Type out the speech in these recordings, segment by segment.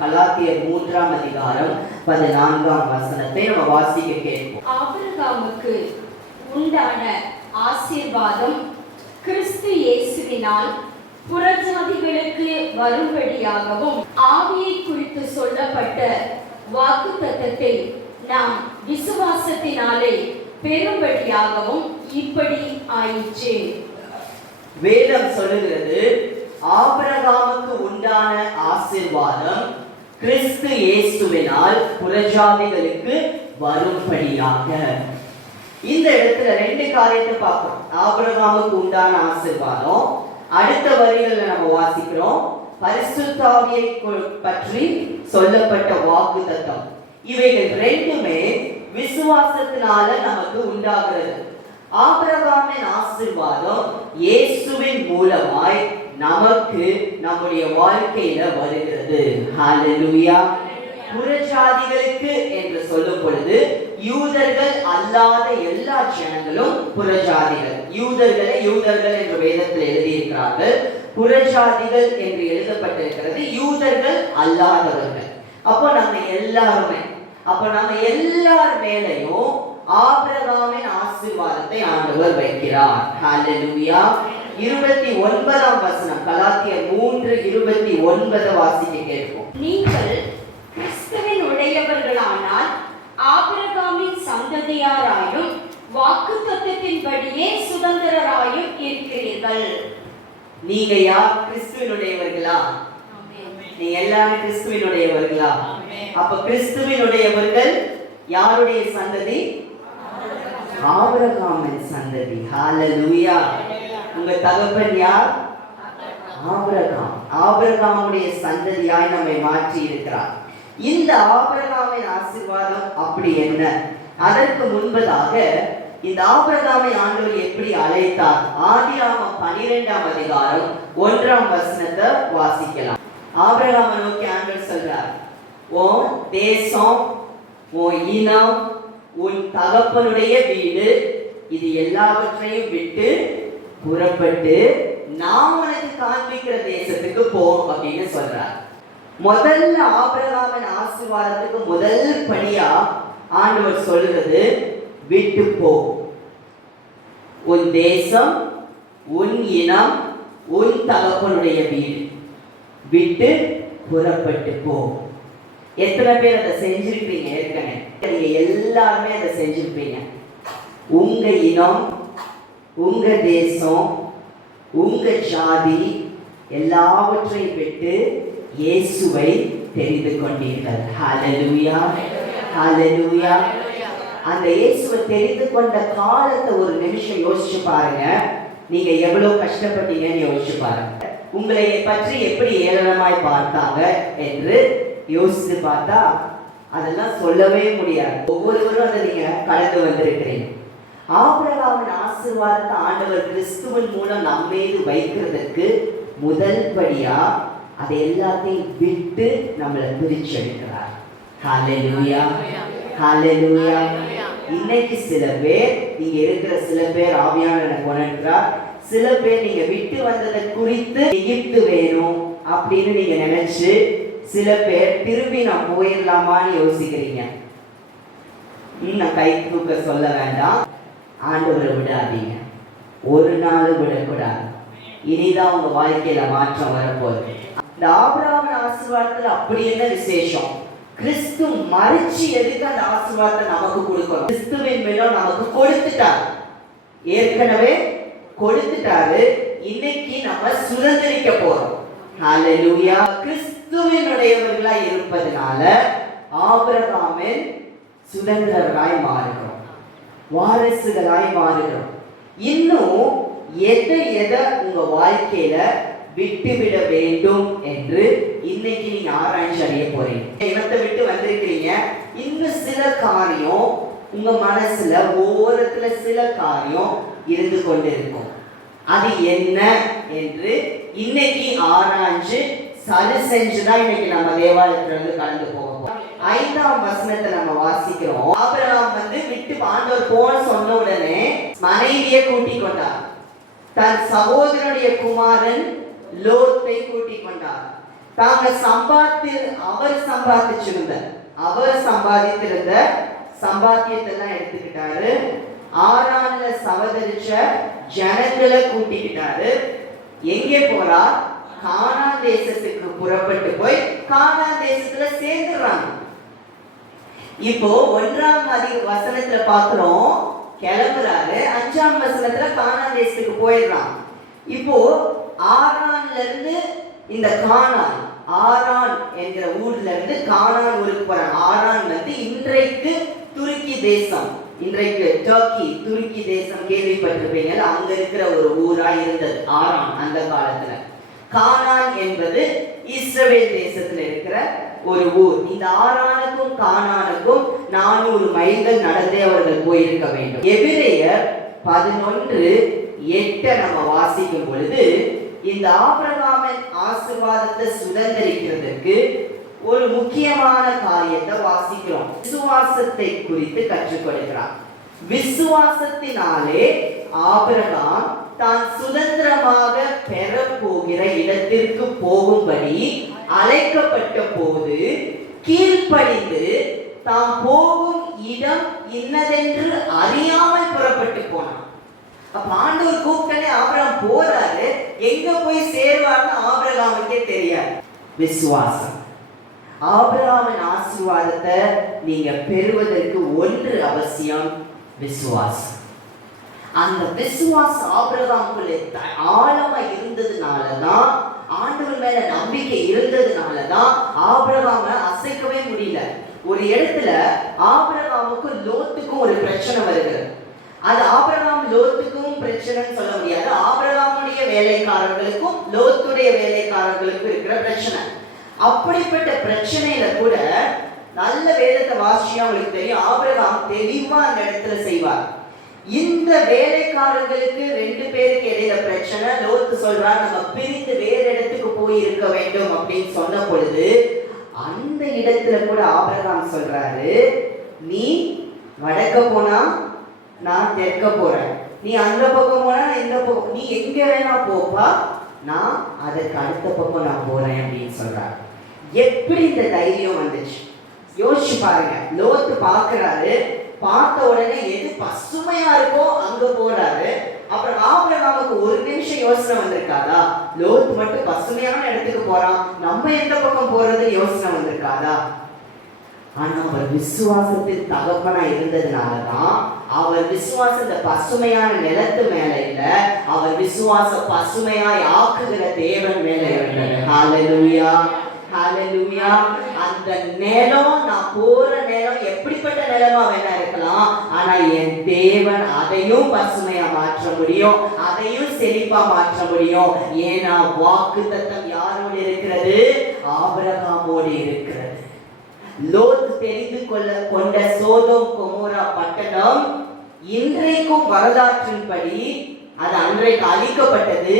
கலாத்தியர் 3ஆம் அதிகாரம் 14ஆம் வசனத்தை நம்ம வாசிக்க கேட்போம். ஆபிரகாமுக்கு உண்டான ஆசீர்வாதம் கிறிஸ்து இயேசுவினால் புறஜாதிகளுக்கு வரும்படியாகவும் ஆவியை குறித்து சொல்லப்பட்ட வாக்குத்தத்தத்தை நாம் விசுவாசத்தினாலே பெறும்படியாகவும் இப்படி ஆயிற்று. வேதம் சொல்லுகிறது, ஆபிரகாமுக்கு உண்டான ஆசீர்வாதம் கிறிஸ்து இயேசுவினால் புறஜாதிகளுக்கு வரும்படியாக. இந்த இடத்துல ரெண்டு காரியத்தை பார்க்கிறோம். ஆபிரகாமுக்கு உண்டான ஆசீர்வாதம், அடுத்த வரிகள்ல நம்ம வாசிக்கிறோம் பரிசுத்த ஆவியை பற்றி சொல்லப்பட்ட வாக்குத்தத்தம். இவைகள் ரெண்டுமே விசுவாசத்தினால நமக்கு உண்டாகிறது. ஆபிரகாமின் ஆசீர்வாதம் இயேசுவின் மூலமாய் நமக்கு நம்முடைய வாழ்க்கையில வருகிறது. ஹல்லேலூயா. புறஜாதிகளுக்கு என்று சொல்லும் பொழுது யூதர்கள் அல்லாத எல்லா ஜனங்களும் புறஜாதிகள். யூதர்கள் என்று வேதத்தில் எழுதியிருக்கிறார்கள். புறஜாதிகள் என்று எழுதப்பட்டிருக்கிறது யூதர்கள் அல்லாதவர்கள். அப்போ நம்ம எல்லார் மேலையும் ஆபிரகாமின் ஆசீர்வாதத்தை ஆண்டவர் வைக்கிறார். ஹல்லேலூயா. 29ஆம் வசனம் கலாத்தியர் 3:29 வாசிக்க கேட்போம். நீங்கள் கிறிஸ்துவின் உடையவர்களானால் ஆபிரகாமின் சந்ததியாராயும் வாக்குத்தத்தத்தின்படியே சுதந்திரராயும் இருக்கிறீர்கள். நீங்க யார்? கிறிஸ்துவினுடையவர்களா? நீங்க எல்லாரும் கிறிஸ்துவினுடையவர்களா? அப்ப கிறிஸ்துவினுடையவர்கள் யாருடைய சந்ததி? ஆபிரகாமின் சந்ததி. ஹல்லேலூயா. உங்க தகப்பன் யார்? ஆபிரகாமுடைய சந்ததியாய் நம்மை மாற்றி இருக்கிறார். இந்த ஆபிரகாமின் ஆசீர்வாதம் அப்படி என்ன? அதற்கு முன்பதாக இந்த ஆபிரகாமை ஆண்டவர் எப்படி அழைத்தார்? ஆதியாகமம் 12ஆம் அதிகாரம் 1ஆம் வசனத்தை வாசிக்கலாம். ஆபிரகாமை நோக்கி ஆண்டவர் சொல்றார், உன் தேசம், உன் இனம், உன் தகப்பனுடைய வீடு, இது எல்லாவற்றையும் விட்டு புறப்பட்டு நான் உனக்கு காண்பிக்கிற தேசத்துக்கு போ அப்படின்னு சொல்றார். முதல்ல ஆபிரகாமின் ஆசீர்வாதத்துக்கு முதல் படியா ஆண்டவர் சொல்றது, விட்டு போ. உன் தேசம், உன் இனம், உன் தகப்பனுடைய வீடு விட்டு புறப்பட்டு போ. எத்தனை பேர் அதை செஞ்சிருப்பீங்க? ஏற்கனவே நீங்க எல்லாருமே அதை செஞ்சிருப்பீங்க. உங்க இனம், உங்க தேசம், உங்க ஜாதி எல்லாவற்றையும் விட்டு இயேசுவை தெரிந்து கொண்டீர்கள். ஹல்லேலூயா. ஹல்லேலூயா. அந்த இயேசுவை தெரிந்து கொண்ட காலத்தை ஒரு நிமிஷம் யோசிச்சு பாருங்க. நீங்க எவ்வளவு கஷ்டப்பட்டீங்கன்னு யோசிச்சு பாருங்க. உங்களை பற்றி எப்படி ஏளனமாய் பார்த்தாங்க என்று யோசித்து பார்த்தா அதெல்லாம் சொல்லவே முடியாது. ஒவ்வொருவரும் அதை நீங்க கடந்து வந்திருக்கிறீங்க. ஆபிரகாமின் ஆசீர்வாதத்தை ஆண்டவர் கிறிஸ்துவின் மூலம் நம்ம மீது வைக்கிறதுக்கு முதல் படியா அதை எல்லாத்தையும் விட்டு நம்மளை பிரிச்செடுக்கிறார். ஹல்லேலூயா. ஹல்லேலூயா. இன்னைக்கு சில பேர், இங்க இருக்கிற சில பேர் ஆவியானவரை கொண்டாடுறார். சில பேர் நீங்க விட்டு வந்ததை குறித்து எகிப்து வேணும் அப்படின்னு நீங்க நினைச்சு சில பேர் திரும்பி நான் போயிடலாமான்னு யோசிக்கிறீங்க. நான் கை தூக்க சொல்ல வேண்டாம். ஆண்டவரை விடாதீங்க, ஒரு நாள் விடக்கூடாது. இனிதான் உங்க வாழ்க்கையில மாற்றம் வரப்போகுது. இந்த ஆபிரகாமின் ஆசீர்வாதத்துல அப்படி என்ன விசேஷம்? கிறிஸ்து மறிச்சு எதுக்கு அந்த ஆசீர்வாதத்தை நமக்கு கொடுக்கணும்? கிறிஸ்துவின் மேலும் நமக்கு கொடுத்துட்டார், ஏற்கனவே கொடுத்துட்டாரு. இன்னைக்கு நம்ம சுதந்திரிக்க போறோம். ஹல்லேலூயா. கிறிஸ்துவினுடையவர்களா இருப்பதனால ஆபிரகாமின் சுதந்திரராய் மாறுகிறோம், வாரிசுகளாய் மாறுகிறோம். இன்னும் எதை உங்க வாழ்க்கையில விட்டுவிட வேண்டும் என்று இன்னைக்கு நீங்க ஆராய்ச்சி அடைய போறீங்க. இனத்தை விட்டு வந்திருக்கிறீங்க. இன்னும் சில காரியம் உங்க மனசுல ஓரத்துல சில காரியம் இருந்து கொண்டு இருக்கும். அது என்ன என்று இன்னைக்கு ஆராய்ச்சி சரி செஞ்சுதான் இன்னைக்கு நம்ம தேவாலயத்துல இருந்து கடந்து போவோம். 5ஆம் வசனத்தை நம்ம வாசிக்கிறோம். ஆபிரகாம் விட்டு ஆண்டவர் போன சொன்ன உடனே மனைவியை கூட்டிக் கொண்டார். தன் சகோதரனுடைய குமாரன் லோத்தை கூட்டிக் கொண்டார். அவர் சம்பாதித்திருந்த சம்பாத்தியத்தை எல்லாம் எடுத்துக்கிட்டாரு. ஆரான்ல சவதரிச்ச ஜனங்களை கூட்டிக்கிட்டாரு. எங்கே போறார்? கானான் தேசத்துக்கு புறப்பட்டு போய் கானான் தேசத்துல சேர்ந்துடுறாங்க. இப்போ 1ஆம் வசனத்துல பாக்குறோம், கிளம்புறாரு. 5ஆம் வசனத்துல கானான் தேசத்துக்கு போயிடுறான். இப்போ ஆரான்ல இருந்து இந்த ஆரான் என்கிற ஊர்ல இருந்து கானான் ஊருக்கு போறாங்க. ஆரான் இன்றைக்கு துருக்கி தேசம், இன்றைக்கு துருக்கி தேசம் கேள்விப்பட்டிருப்பீங்க. அங்க இருக்கிற ஒரு ஊரா இருந்தது ஆரான் அந்த காலத்துல. கானான் என்பது இஸ்ரவேல் தேசத்துல இருக்கிற ஒரு ஊர். இந்த ஆரானுக்கும் கானானுக்கும் 400 மைல்கள் நடந்தே அவர்கள் போயிருக்க வேண்டும். எபிரேயர் 11:8 நம்ம வாசிக்கும் பொழுது இந்த ஆபிரகாமின் ஆசீர்வாதத்தை சுதந்திரிக்கிறதுக்கு ஒரு முக்கியமான காரியத்தை வாசிக்கிறோம். விசுவாசத்தை குறித்து கற்றுக் கொடுக்கிறார். விசுவாசத்தினாலே ஆபிரகாம் தான் சுதந்திரமாக பெற போகிற இடத்திற்கு போகும்படி அழைக்கப்பட்ட போது கீழ்ப்படிந்து தாம் போகும் இடம் இன்னதென்று அறியாமல் புறப்பட்டு போனான். அப்ப ஆண்டவர் கூப்பிட்டனே ஆபிரகாம் போறாரு. எங்க போய் சேர்வார்னு ஆபிரகாமுக்கே தெரியாது. விசுவாசம். ஆபிரகாமின் ஆசீர்வாதத்தை நீங்க பெறுவதற்கு ஒன்று அவசியம், விசுவாசம். அந்த விசுவாசம் ஆபிரகாமுக்குள்ள ஆழமா இருந்ததுனாலதான், ஆண்டவர் மேல நம்பிக்கை இருந்ததுனாலதான் ஆபிரகாமை அசைக்கவே முடியல. ஒரு இடத்துல ஆபிரகாமுக்கும் லோத்துக்கும் ஒரு பிரச்சனை வருகிறது. அது ஆபிரகாம் லோத்துக்கும் பிரச்சனைன்னு சொல்ல முடியாது. ஆபிரகாமுடைய வேலைக்காரர்களுக்கும் லோத்துடைய வேலைக்காரர்களுக்கும் இருக்கிற பிரச்சனை. அப்படிப்பட்ட பிரச்சனையில கூட நல்ல வேதத்தை வாசியா அவங்களுக்கு தெரியும், ஆபிரகாம் தெளிவா அந்த இடத்துல செய்வார். இந்த வேலைக்காரர்களுக்கு 2 பேருக்கு இடையில பிரச்சனை. லோத்து சொல்றார், நம்ம பிரிந்து வேறு இடத்துக்கு போய் இருக்க வேண்டும் அப்படின்னு சொன்ன பொழுது அந்த இடத்துல கூட ஆபிரகாம் சொல்றாரு, நீ வடக்க போனா நான் தெற்க போறேன், நீ அந்த பக்கம் போனா இந்த பக்கம், நீ எங்க வேணா போப்பா, நான் அதற்கு அடுத்த பக்கம் நான் போறேன் அப்படின்னு சொல்றாரு. எப்படி இந்த தைரியம் வந்துச்சு யோசிச்சு பாருங்க. லோத்து பாக்குறாரு, பார்த்த உடனே எது பசுமையா இருக்கோ அங்க போறாரு. அப்புறம் ஆபிரகாமுக்கு ஒரு நிமிஷம் யோசனை வந்திருக்காதா? லோத்து மட்டும் பசுமையான இடத்துக்கு போறான், நம்ம எந்த பக்கம் போறது யோசனை வந்திருக்காதா? ஆனா அவர் விசுவாசத்தில் தகப்பனா இருந்ததுனாலதான் அவர் விசுவாச இந்த பசுமையான நிலத்து மேல இல்ல, அவர் விசுவாச பசுமையாய் ஆக்குகிற தேவன் மேல இருந்தது. ஹல்லேலூயா, ஹல்லேலூயா. அந்த நிலம், நான் போற நிலம் எப்படிப்பட்ட நிலமா வேணா இருக்கலாம், ஆனா என் தேவன் அதையும் பசுமையா மாற்ற முடியும், அதையும் செழிப்பா மாற்ற முடியும். ஏன்னா வாக்குத்தத்தம் யாரோடு இருக்கிறது? ஆபிரகாமோடு இருக்கிறது. லோத் தெரிந்து கொண்ட சோதோம் கொமோரா பட்டணம் இன்றைக்கும் வரலாற்றின்படி அது அன்றைக்கு அழிக்கப்பட்டது,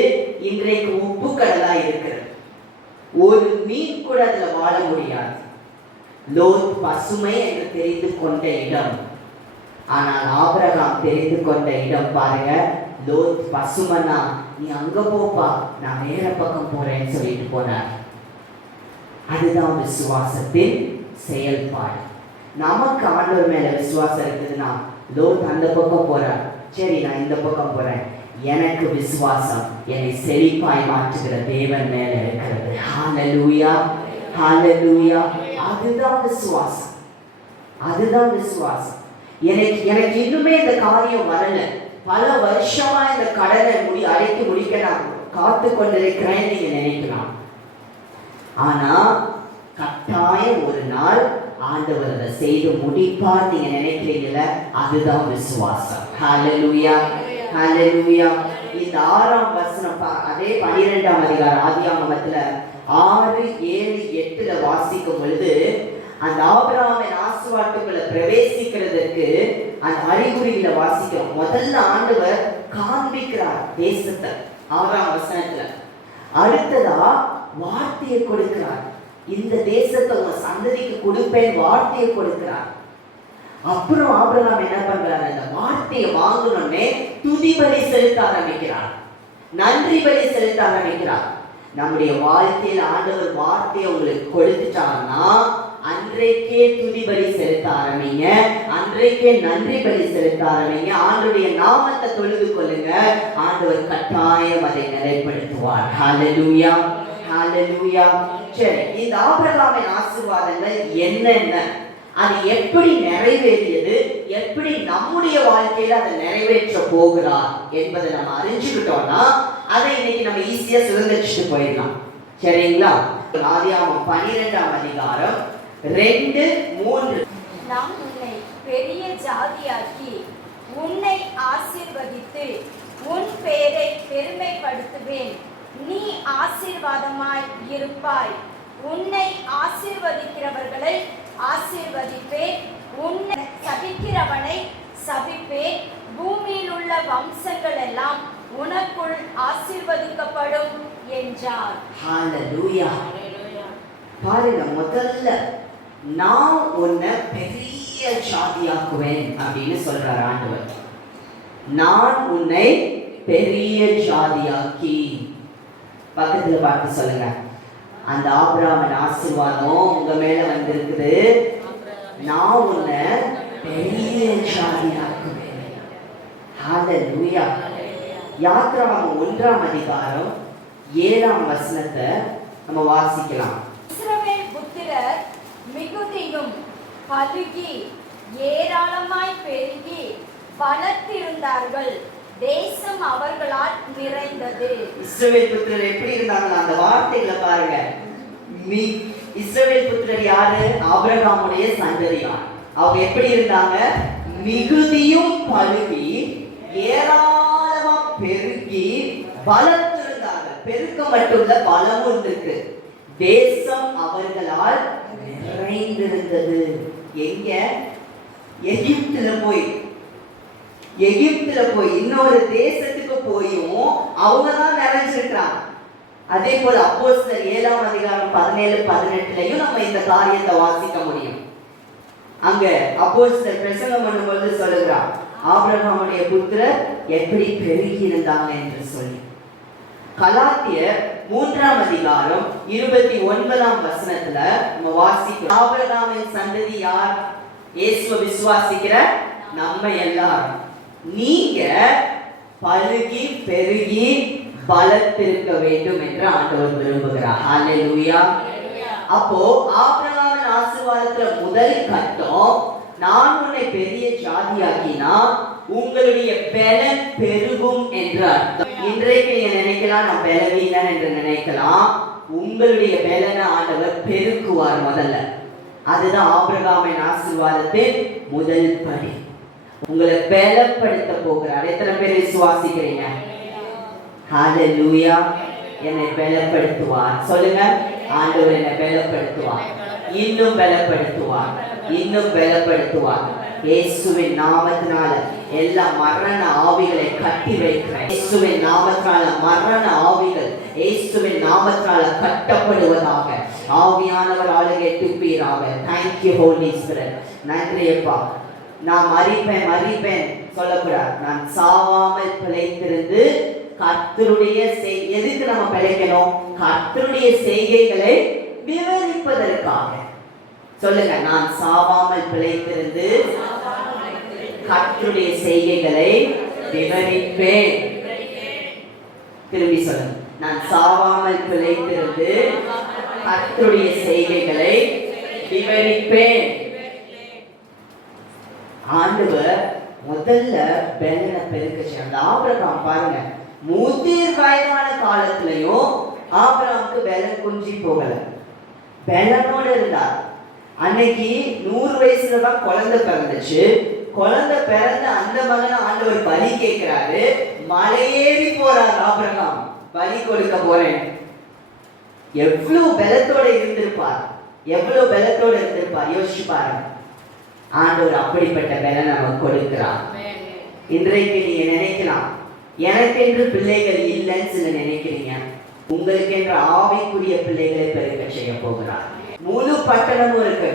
இன்றைக்கு உப்பு கடலா இருக்கிறது. ஒரு மீன் கூட அதுல வாழ முடியாது. லோத் பசுமை என்று தெரிந்து கொண்ட இடம், ஆனால் ஆபிரகாம் தெரிந்து கொண்ட இடம் பாருங்க. லோத் பசுமனா, நீ அங்க போப்பா, நான் வேற பக்கம் போறேன்னு சொல்லிட்டு போனார். அதுதான் விசுவாசத்தின் செயல்பாடு. நமக்கு ஆண்டவர் மேல விசுவாசம் இருக்குதுன்னா, லோத் அந்த பக்கம் போறார், சரி நான் இந்த பக்கம் போறேன், எனக்கு விசுவாசம் என்னை செழிப்பாய் மாற்றுகிற தேவன் மேல இருக்கிறது. ஹல்லேலூயா, ஹல்லேலூயா. அதுதான் விசுவாசம், அதுதான் விசுவாசம். எனக்கு இன்னுமே இந்த காரியம் வரல, பல வருஷமா இந்த கடனை அடைத்து முடிக்க நான் காத்து கொண்டிருக்கிறேன் நீங்க நினைக்கலாம். ஆனா கட்டாயம் ஒரு நாள் ஆண்டவர் அதை செய்து முடிப்பார் நீங்க நினைக்கிறீங்கல்ல, அதுதான் விசுவாசம். ஹல்லேலூயா, ஹல்லேலூயா. இந்த 6ஆம் வசனம், அதே 12ஆம் அதிகாரம் ஆதியாகமத்துல 6, 7, 8 வாசிக்கும் பொழுது அந்த ஆபிரகாமின் ஆசீர்வாதத்துக்குள்ள பிரவேசிக்கிறதுக்கு அந்த அறிகுறிகளை வாசிக்கிறோம். முதல்ல ஆண்டவர் காண்பிக்கிறார் தேசத்தை 6ஆம் வசனத்துல. அடுத்ததா வார்த்தையை கொடுக்கிறார், இந்த தேசத்தை உங்க சந்ததிக்கு கொடுப்பேன் வார்த்தையை கொடுக்கிறார். அப்புறம் ஆபிரகாம் என்ன பண்றாரு? அந்த வார்த்தையை வாங்கணும்னே துதி பலி செலுத்த ஆரம்பிக்கிறார், நன்றி பலி செலுத்த ஆரம்பிக்கிறார். நம்முடைய வாழ்க்கையில் ஆண்டவர் வார்த்தையை உங்களுக்கு கொடுத்துட்டாங்கன்னா அன்றைக்கே துதி பலி செலுத்த ஆரம்பிங்க, அன்றைக்கே நன்றி பலி செலுத்த ஆரம்பிங்க, ஆண்டவருடைய நாமத்தை தொழுது கொள்ளுங்க. ஆண்டவர் கட்டாயம் அதை நிலைப்படுத்துவார். ஹல்லேலூயா, ஹல்லேலூயா. சரி, இந்த ஆபிரகாமின் ஆசீர்வாதங்கள் என்னென்ன, அது எப்படி நிறைவேறியது, எப்படி நம்முடைய வாழ்க்கையில அதை நிறைவேற்ற போகிறார் என்பதை நம்ம அறிஞ்சுக்கிட்டோம்னா அதை இன்னைக்கு நம்ம ஈஸியா சுதந்திரிச்சுட்டு போயிடலாம். சரிங்களா? ஆதியாகமம் 12ஆம் அதிகாரம் 2-3. நான் உன்னை பெரிய ஜாதியாக்கி உன்னை ஆசீர்வதித்து உன் பெயரை பெருமைப்படுத்துவேன். நீ ஆசீர்வாதமாய் இருப்பாய். உன்னை ஆசீர்வதிக்கிறவர்களை ஆசீர்வதிப்பேன், உன்னை சபிக்கிறவனை சபிப்பேன். பூமியில் உள்ள வம்சங்கள் எல்லாம் உனக்குள் ஆசீர்வதிக்கப்படும் என்றார். ஹல்லேலூயா. பாருங்க, முதல்ல நான் உன்னை பெரிய ஜாதியாக்குவேன் அப்படின்னு சொல்றார் ஆண்டவர். நான் உன்னை பெரிய ஜாதியாக்கி. பக்கத்துல பார்த்து சொல்லுங்க, அந்த ஆபிரகாமின் ஆசீர்வாதம் உங்க மேல வந்திருக்குது. நான் உன்னை பெரிய ஜாதியாக்குவேன். ஹல்லேலூயா. யாத்திராகமம் 1ஆம் அதிகாரம் 7ஆம் வசனத்தை நம்ம வாசிக்கலாம். இஸ்ரவேல் புத்திரர் மிகுதியும் பலுகி ஏராளமாய் பெருகி பலத்திருந்தார்கள். தேசம் அவர்களால் நிறைந்தது. இஸ்ரவேல் புத்திரர் எப்படி இருந்தாங்க? அந்த வார்த்தைகளை பாருங்க. இஸ்ரவேல் புத்திரர் யாரு? ஆபிரகாமுடைய சந்ததியார். அவங்க எப்படி இருந்தாங்க? மிகுதியும் பலுகி ஏராளமா பெருகி பலத்திருந்தாங்க. பெருக்க மட்டும் இல்ல, பலமும் இருக்கு. தேசம் அவர்களால் நிறைந்திருந்தது. எங்க? எகிப்துல போய் இன்னொரு தேசத்துக்கு போயும் அவங்க தான் நிறைஞ்சிருக்கிறாங்க. அதே போல அப்போஸ்தலர் 7ஆம் அதிகாரம் 17-18 நம்ம இந்த காரியத்தை வாசிக்க முடியும். அங்க அப்போஸ்தலர் பிரசங்கம் பண்ணும்போது சொல்லுகிறார், ஆபிரகாமுடைய புத்திரர் எப்படி பெருகி இருந்தாங்க என்று சொல்லி. கலாத்தியர் 3ஆம் அதிகாரம் 29ஆம் வசனத்துல நம்ம வாசிக்கிறோம். ஆபிரகாமின் சந்ததி யார்? இயேசுவை விசுவாசிக்கிற நம்ம எல்லாரும். நீங்க பலுகி பெருகி பலத்திருக்க வேண்டும் என்று ஆண்டவர் விரும்புகிறார். ஹல்லேலூயா. அப்போ ஆபிரகாமின் ஆசீர்வாதத்துல முதல் கட்டம், நான் உன்னை பெரிய ஜாதியாக்கினா உங்களுடைய பலன் பெருகும் என்று அர்த்தம். இன்றைக்கு நீங்க நினைக்கலாம் நான் பலவீனன் என்று நினைக்கலாம். உங்களுடைய பலனை ஆண்டவர் பெருக்குவார் முதல்ல. அதுதான் ஆபிரகாமின் ஆசீர்வாதத்தின் முதல் படி. உங்களை பலப்படுத்த போகிறார். எத்தனை பேர் விசுவாசிக்கிறீங்க? ஹல்லேலூயா. என்னை பலப்படுத்துவார். சொல்லுங்க, ஆண்டவர் என்னை பலப்படுத்துவார், இன்னும் பலப்படுத்துவார், இன்னும் பலப்படுத்துவார். இயேசுவின் நாமத்தினால எல்லா மரண ஆவிகளை கட்டி வைக்கிறேன். இயேசுவின் நாமத்தினால மரண ஆவிகள் இயேசுவின் நாமத்தினால கட்டப்படுவதாக. ஆவியானவர் ஆளுகை துப்பீராக. Thank you Holy Spirit. நன்றி அப்பா. நான் மரிப்பேன் சொல்லக்கூடாது. நான் சாவாமல் பிழைத்திருந்து கர்த்தருடைய எதுக்கு நம்ம பிழைக்கணும்? கர்த்தருடைய செய்கைகளை விவரிப்பதற்காக. சொல்லுங்க, நான் சாவாமல் பிழைத்திருந்து கர்த்தருடைய செய்கைகளை விவரிப்பேன். திரும்பி சொல்லுங்க, நான் சாவாமல் பிழைத்திருந்து கர்த்தருடைய செய்கைகளை விவரிப்பேன். ஆண்டவர் முதல்ல பெலனை பெருக்க. அந்த ஆபிரகாம் பாருங்க, முதிர் வயதான காலத்திலையும் ஆபிரகாமுக்கு பெலன் குஞ்சி போகல, பெலனோடு இருந்தார். அன்னைக்கு 100 வயசுல தான் குழந்தை பிறந்துச்சு. குழந்தை பிறந்த அந்த மகனை ஆண்டவர் பலி கேட்கிறாரு. மலையேறி போறார் ஆபிரகாம், பலி கொடுக்க போறேன். எவ்வளவு பலத்தோட இருந்திருப்பார், எவ்வளவு பலத்தோட இருந்திருப்பார், யோசிச்சு பாருங்க. ஆண்டவர் அப்படிப்பட்ட பலனை நமக்கு கொடுக்கிறார். இன்றைக்கு நீங்க நினைக்கலாம், எனக்கென்று பிள்ளைகள் இல்லைன்னு சில நினைக்கிறீங்க. உங்களுக்கு என்ற ஆவிக்குரிய பிள்ளைகளை பெருக்க செய்ய போகிறார். முழு பட்டணமும் இருக்கு.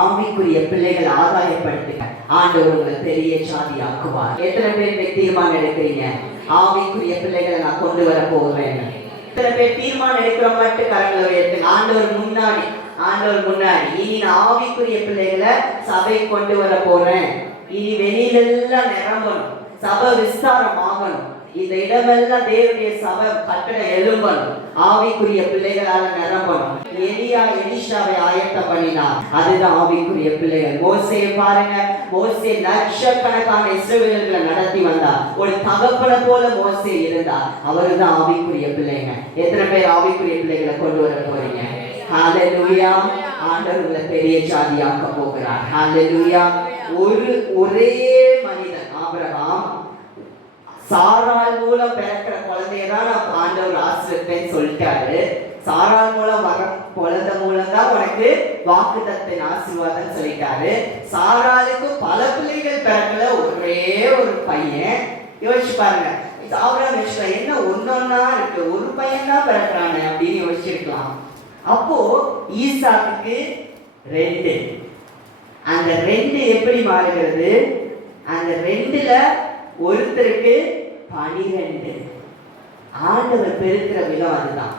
ஆவிக்குரிய பிள்ளைகள் ஆதாயப்படுத்துங்க. ஆண்டவர் உங்களை பெரிய சாதி ஆக்குவார். எத்தனை பேர் தீர்மானம் எடுக்கிறீங்க? ஆவிக்குரிய பிள்ளைகளை நான் கொண்டு வர போகிறேன். இத்தனை பேர் தீர்மானம் எடுக்கிற மட்டும் கரங்களை உயர்த்துங்க. ஆண்டவர் முன்னாடி இனி நான் ஆவிக்குரிய பிள்ளைகளை சபை கொண்டு வர போறேன். இனி வெளியிலெல்லாம் நிரம்பணும், சபை விஸ்தாரம் ஆகணும், இந்த இடமெல்லாம் தேவனுடைய சபை கட்டணம் எழும்பணும், ஆவிக்குரிய பிள்ளைகளால நிரம்பணும். எலிஷாவை ஆயத்தம் பண்ணினார். அதுதான் ஆவிக்குரிய பிள்ளைகள். மோசேயை பாருங்க, மோசே லட்சக்கணக்கான இஸ்ரவேலர்களை நடத்தி வந்தார். ஒரு தகப்பனை போல மோசே இருந்தார். அவரு தான் ஆவிக்குரிய பிள்ளைங்க. எத்தனை பேர் ஆவிக்குரிய பிள்ளைகளை கொண்டு வர போறீங்க? ஹalleluya. ஆண்டவர் உங்களை பெரிய ஜாதியாக்க போகிறார். ஹalleluya. ஒரே மனிதன் ஆபிரகாம், சாராள் மூலம் பிறக்கிற குழந்தையதான் நான் ஆண்டவர் ஆசீர்வதிப்பேன்னு சொல்லிட்டாரு. சாராள் மூலம் வர குழந்தை மூலம் தான் உனக்கு வாக்குத்தத்தத்தின் ஆசீர்வாதம் சொல்லிட்டாரு. சாராளுக்கு பல பிள்ளைகள் பிறக்கல, ஒரே ஒரு பையன். யோசிச்சு பாருங்க, ஆபிரகாம் என்ன ஒன்னொன்னா இருக்கு, ஒரு பையன் தான் பிறக்கிறானே அப்படின்னு யோசிச்சிருக்கலாம். அப்போ ஈசாக்குக்கு 2, அந்த 2 எப்படி மாறுகிறது? அந்த 2ல ஒருத்தருக்கு 12. ஆண்டவர் பெருக்கிற விதம் அதுதான்.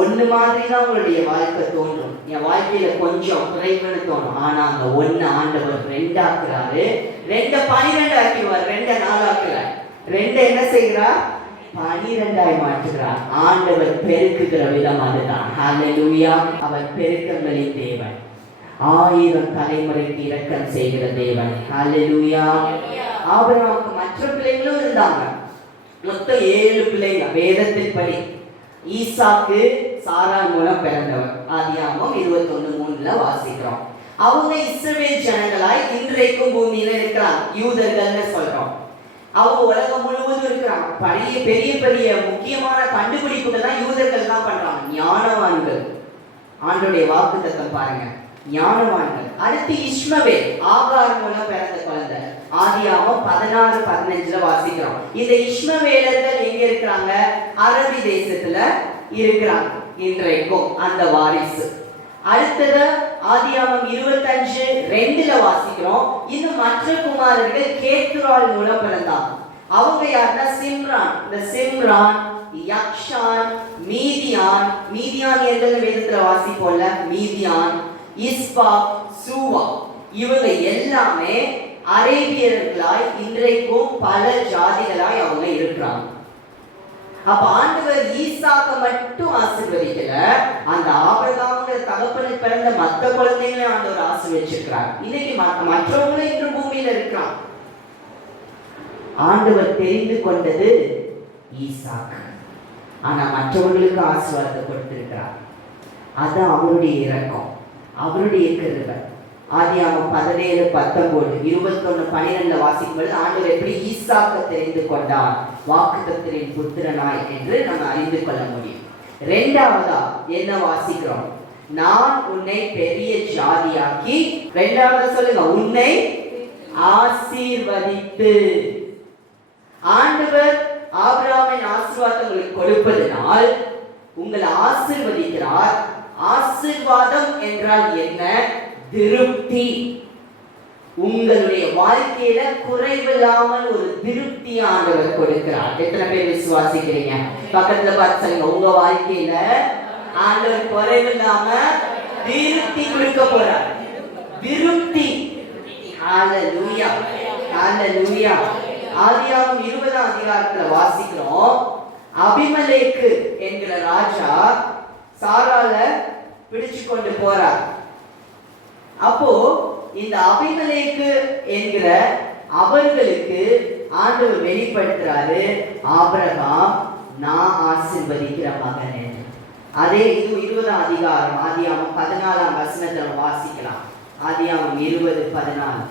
ஒண்ணு மாதிரி தான் உங்களுடைய வாழ்க்கை தோன்றும். என் வாழ்க்கையில கொஞ்சம் குறைவுன்னு தோணும். ஆனா அந்த 1 ஆண்டவர் 2 ஆக்குறாரு. 2 12 ஆக்கிடுவார். 2 4 ஆக்குறார். 2 என்ன செய்கிறார்? 12 மாற்றுகிறார். ஆண்டவர் பெருக்குகிற விதம் அதுதான். ஹalleluya. அவர் பெருக்கங்களின் தேவன், 1000 தலைமுறைக்கு இரக்கம் செய்கிற தேவன். ஹalleluya. ஆபிரகாமுக்கு மற்ற பிள்ளைகளும் இருந்தாங்க. மொத்தம் 7 பிள்ளைங்க வேதத்தின் படி. ஈசாக்கு சாராள் மூலம் பிறந்தவர். ஆதியாகமம் 21:3 வாசிக்கிறோம். அவங்க இஸ்ரவேல் ஜனங்களாய் இன்றைக்கும் பூமியில இருக்கிறாங்க. யூதர்கள்னு சொல்றோம். அவங்க உலகம் முழுவதும் இருக்கிறாங்க. பெரிய பெரிய முக்கியமான கண்டுபிடிப்புகள் தான் யூதர்கள் தான் பண்றாங்க. ஞானவான்கள். ஆண்டோடைய வாக்குத்தத்தம் பாருங்க, ஞானவான்கள். அடுத்து இஸ்மவேல், ஆகார் மூலம் பிறந்த குழந்தை. ஆதியாகமம் 16:15 வாசிக்கிறோம். இந்த இஸ்மவேலர்கள் எங்க இருக்கிறாங்க? அரபி தேசத்துல இருக்கிறாங்க இன்றைக்கும் அந்த வாரிசு. அடுத்தது ஆதியாகமம் 25:2 வாசிக்கிறோம். இன்னும் மற்ற குமாரர்கள் கேத்துரால் மூலம் பிறந்தாங்க. அவங்க யாருன்னா சிம்ரான். இந்த சிம்ரான், யக்ஷான், மீதியான் என்ற வேதத்துல வாசிப்போம்ல, மீதியான், இஸ்பா, சூவா, இவங்க எல்லாமே அரேபியர்களாய் இன்றைக்கும் பல ஜாதிகளாய் அவங்க இருக்கிறாங்க. அப்ப ஆண்டவர் ஈசாக்க மட்டும் ஆசீர்வதிக்கல, அந்த ஆபிரகாம்ங்கிற தகப்பனுக்கு பிறந்த மற்ற குழந்தைகளை ஆண்டவர் ஆசீர்வதிச்சிருக்கிறார். இன்னைக்கு மற்றவங்களும் இன்று பூமியில இருக்கிறான். ஆண்டவர் தெரிந்து கொண்டது ஈசாக்கு, ஆனா மற்றவர்களுக்கு ஆசீர்வாதத்தை கொடுத்திருக்கிறார். அதான் அவருடைய இரக்கம், அவருடைய கிருபை. ஆதியாகமம் 17:19, 21:12 வாசிக்கும்போது ஆண்டவர் எப்படி ஈசாக்கை தெரிந்து கொண்டார், வாக்குத்தத்தத்தின் புத்திரனாய் என்று நம்ம அறிந்து கொள்ள முடியும். 2வதா என்ன வாசிக்கிறோம்? நான் உன்னை பெரிய ஜாதியாக்கி, 2வது சொல்லுங்க, உன்னை ஆசீர்வதித்து. ஆண்டவர் ஆபிரகாமின் ஆசீர்வாதங்களை கொடுப்பதனால் உங்களை ஆசீர்வதிக்கிறார். ஆசீர்வாதம் என்றால் என்ன? திருப்தி. உங்களுடைய வாழ்க்கையில குறைவில்லாமல் ஒரு திருப்தி ஆண்டவர் கொடுக்கிறார். எத்தனை பேர் விசுவாசிக்கிறீங்க? பக்கத்துல பார்த்து சொல்லுங்க, உங்க வாழ்க்கையில ஆண்டவர் குறைவில்லாம திருப்தி கொடுக்க போறார். திருப்தி. ஹalleluya, ஹalleluya. ஆதியாகமம் 20ஆம் அதிகாரத்துல வாசிக்கிறோம். அபிமெலேக்கு என்கிற ராஜா சாராள பிடிச்சு கொண்டு போறார். அப்போ இந்த அபிமெலேக்கு என்கிற அவர்களுக்கு ஆண்டவர் வெளிப்படுத்துறாரு, ஆபிரகாம் நான் ஆசீர்வதிக்கிற மகன் என்று. அதே இது 20ஆம் அதிகாரம் ஆதியாகமம் 14ஆம் வசனத்தை வாசிக்கலாம். ஆதியாகமம் 20:14.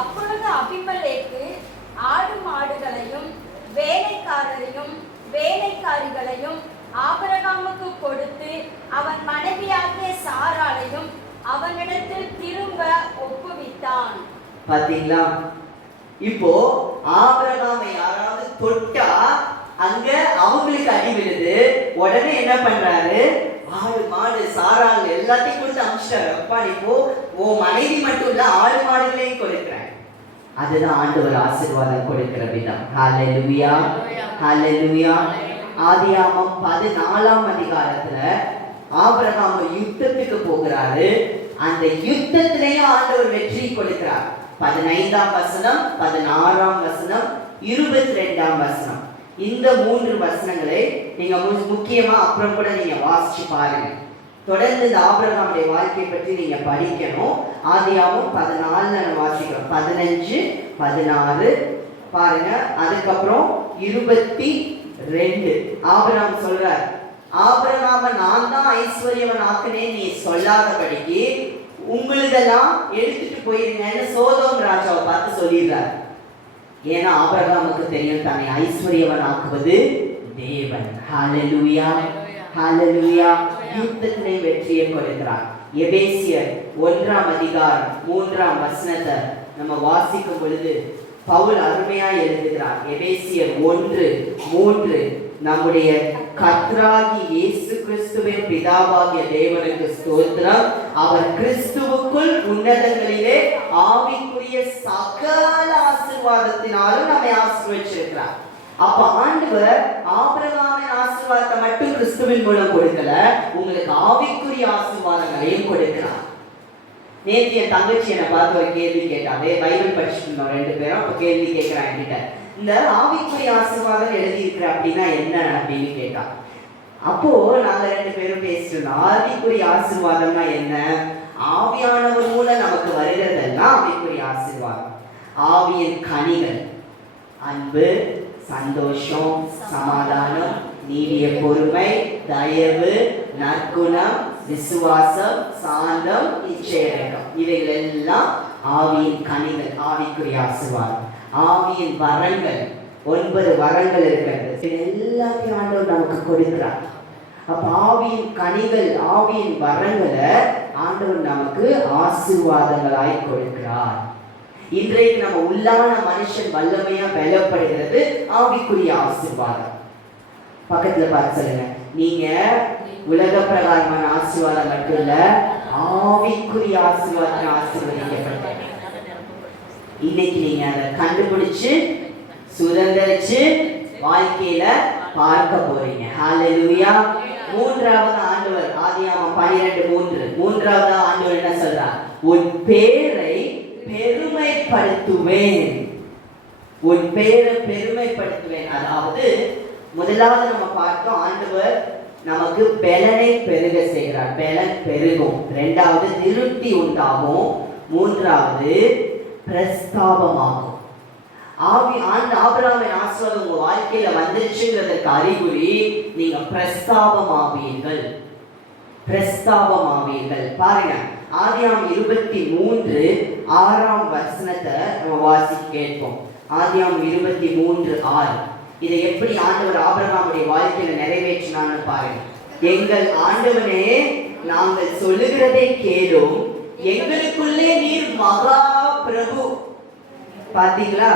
அப்பொழுது அபிமெலேக்கு ஆடு மாடுகளையும் வேலைக்காரரையும் வேலைக்காரிகளையும் ஆபிரகாமுக்கு கொடுத்து அவன் மனைவியாகிய சாராளையும் அவனிடத்தில் திரும்ப ஒப்புவித்தான். பாத்தீங்களா? இப்போ ஆபிரகாமை யாராவது தொட்டா அங்க அவங்களுக்கு அடி விழுது. உடனே என்ன பண்றாரு? ஆடு மாடு சாராள் எல்லாத்தையும் கொடுத்து அனுப்பிச்சிட்டாரு. அப்பா நீ போ, உன் மனைவி மட்டும் இல்ல ஆடு மாடுகளையும் கொடுக்கிறேன். அதுதான் ஆண்டவர் ஆசீர்வாதம் கொடுக்கிற விதம். ஹalleluya, ஹalleluya. ஆதியாகமம் 14ஆம் அதிகாரத்துல ஆபிரகாம் ஒரு யுத்தத்துக்கு போகிறாரு. அந்த யுத்தத்திலேயும் ஆண்டவர் வெற்றி கொடுக்கிறார். 15ஆம் வசனம், 16ஆம் வசனம், 22ஆம் வசனம். இந்த 3 வசனங்களை நீங்க முக்கியமா அப்புறம் கூட நீங்க வாசிச்சு பாருங்க. தொடர்ந்து இந்த ஆபிரகாமுடைய வாழ்க்கையை பற்றி நீங்க படிக்கணும். ஆதியாகமம் 14 நம்ம வாசிக்கிறோம். 15, 16 பாருங்க. அதுக்கப்புறம் 22 ஆபிரகாம் சொல்றார், ஆபிரகாம நான் தான் ஐஸ்வர்யவன் ஆக்குனேன் நீ சொல்லாதபடிக்கு உங்களுதெல்லாம் எடுத்துட்டு போயிருங்கன்னு சோதோம் ராஜாவை பார்த்து சொல்லிடுறார். ஏன்னா ஆபிரகாமுக்கு தெரியும் தன்னை ஐஸ்வர்யவன் ஆக்குவது தேவன். ஹல்லேலூயா, ஹல்லேலூயா. யுத்தத்திலே வெற்றியை கொடுக்கிறார். எபேசியர் 1ஆம் அதிகாரம் 3ஆம் வசனத்தை நம்ம வாசிக்கும் பொழுது பவுல் அருமையா எழுதுகிறார். எபேசியர் 1:3 நம்முடைய கர்த்தராகிய இயேசு கிறிஸ்துவின் பிதாவாகிய தேவனுக்கு ஸ்தோத்திரம், அவர் கிறிஸ்துவுக்குள் உன்னதங்களிலே ஆவிக்குரிய சகல ஆசீர்வாதத்தினாலும் நம்மை ஆசீர்வதிச்சிருக்கிறார். அப்ப ஆண்டவர் ஆபிரகாமின் ஆசீர்வாதத்தை மட்டும் கிறிஸ்துவின் மூலம் கொடுக்கல, உங்களுக்கு ஆவிக்குரிய ஆசீர்வாதங்களையும் கொடுக்கிறார். நேற்று என் தங்கச்சி என்னை பார்த்து ஒரு கேள்வி கேட்டாலே, பைபிள் படிச்சுட்டு இருந்தோம் 2 பேரும். அப்ப கேள்வி கேட்கிறான் என்கிட்ட, இந்த ஆவிக்குரிய ஆசீர்வாதம் எழுதி இருக்கிற அப்படின்னா என்ன அப்படின்னு கேட்டா. அப்போ நாங்க 2 பேரும் பேசிட்டோம், ஆவிக்குரிய ஆசீர்வாதம்னா என்ன, ஆவியானவர் மூலம் நமக்கு வருகிறதெல்லாம் ஆவிக்குரிய ஆசீர்வாதம். ஆவியின் கனிகள் அன்பு, சந்தோஷம், சமாதானம், நீடிய பொறுமை, தயவு, நற்குணம், விசுவாசம், சாந்தம், இச்சையடக்கம், இவைகள் எல்லாம் ஆவியின் கனிகள், ஆவிக்குரிய ஆசீர்வாதம். ஆவியின் வரங்கள் 9 வரங்கள் இருக்கிறது. எல்லாத்தையும் ஆண்டவர் நமக்கு கொடுக்கிறார். அப்ப ஆவியின் கனிகள், ஆவியின் வரங்களை ஆண்டவர் நமக்கு ஆசீர்வாதங்களாய் கொடுக்கிறார். இன்றைக்கு நம்ம உள்ளான மனுஷன் வல்லமையா பலப்படுகிறது ஆவிக்குரிய ஆசீர்வாதம். பக்கத்துல பார்த்து சொல்லுங்க, நீங்க உலக பிரகாரமான ஆசீர்வாதம் மட்டும் இல்ல, ஆவிக்குரிய ஆசீர்வாதத்தை ஆசீர்வதிக்கப்பட்ட. இன்னைக்கு நீங்க அதை கண்டுபிடிச்சு சுதந்திரிச்சு வாழ்க்கையில பார்க்க போறீங்க. ஹல்லேலூயா. 3வது ஆண்டவர் ஆதியாகமம் 12:3 3வது ஆண்டவர் என்ன சொல்றார், உன் பேரை பெருமைப்படுத்துவேன், உன் பேரை பெருமைப்படுத்துவேன். அதாவது முதலாவது நம்ம பார்த்தோம், ஆண்டவர் நமக்கு பலனை பெருக செய்கிறார், பலன் பெருகும். 2வது திருப்தி உண்டாகும். 3வது பிரஸ்தாபமாகும். ஆபிரகாமின் ஆசீர்வாதம் உங்க வாழ்க்கையில வந்துருச்சுங்கிறதுக்கு அறிகுறி நீங்க பிரஸ்தாபமாவீர்கள், பிரஸ்தாபமாவீர்கள். பாருங்க, ஆதியாகமம் 23:6ஆம் வசனத்தை நம்ம வாசிக்க கேட்போம். ஆதியாகமம் 23:6 இதை எப்படி ஆண்டவர் ஆபிரகாமுடைய வாழ்க்கையில நிறைவேற்றினான்னு பாருங்க. எங்கள் ஆண்டவனே, நாங்கள் சொல்லுகிறதை கேளும், எங்களுக்குள்ளே நீர் மகா பிரபு. பாத்தீங்களா,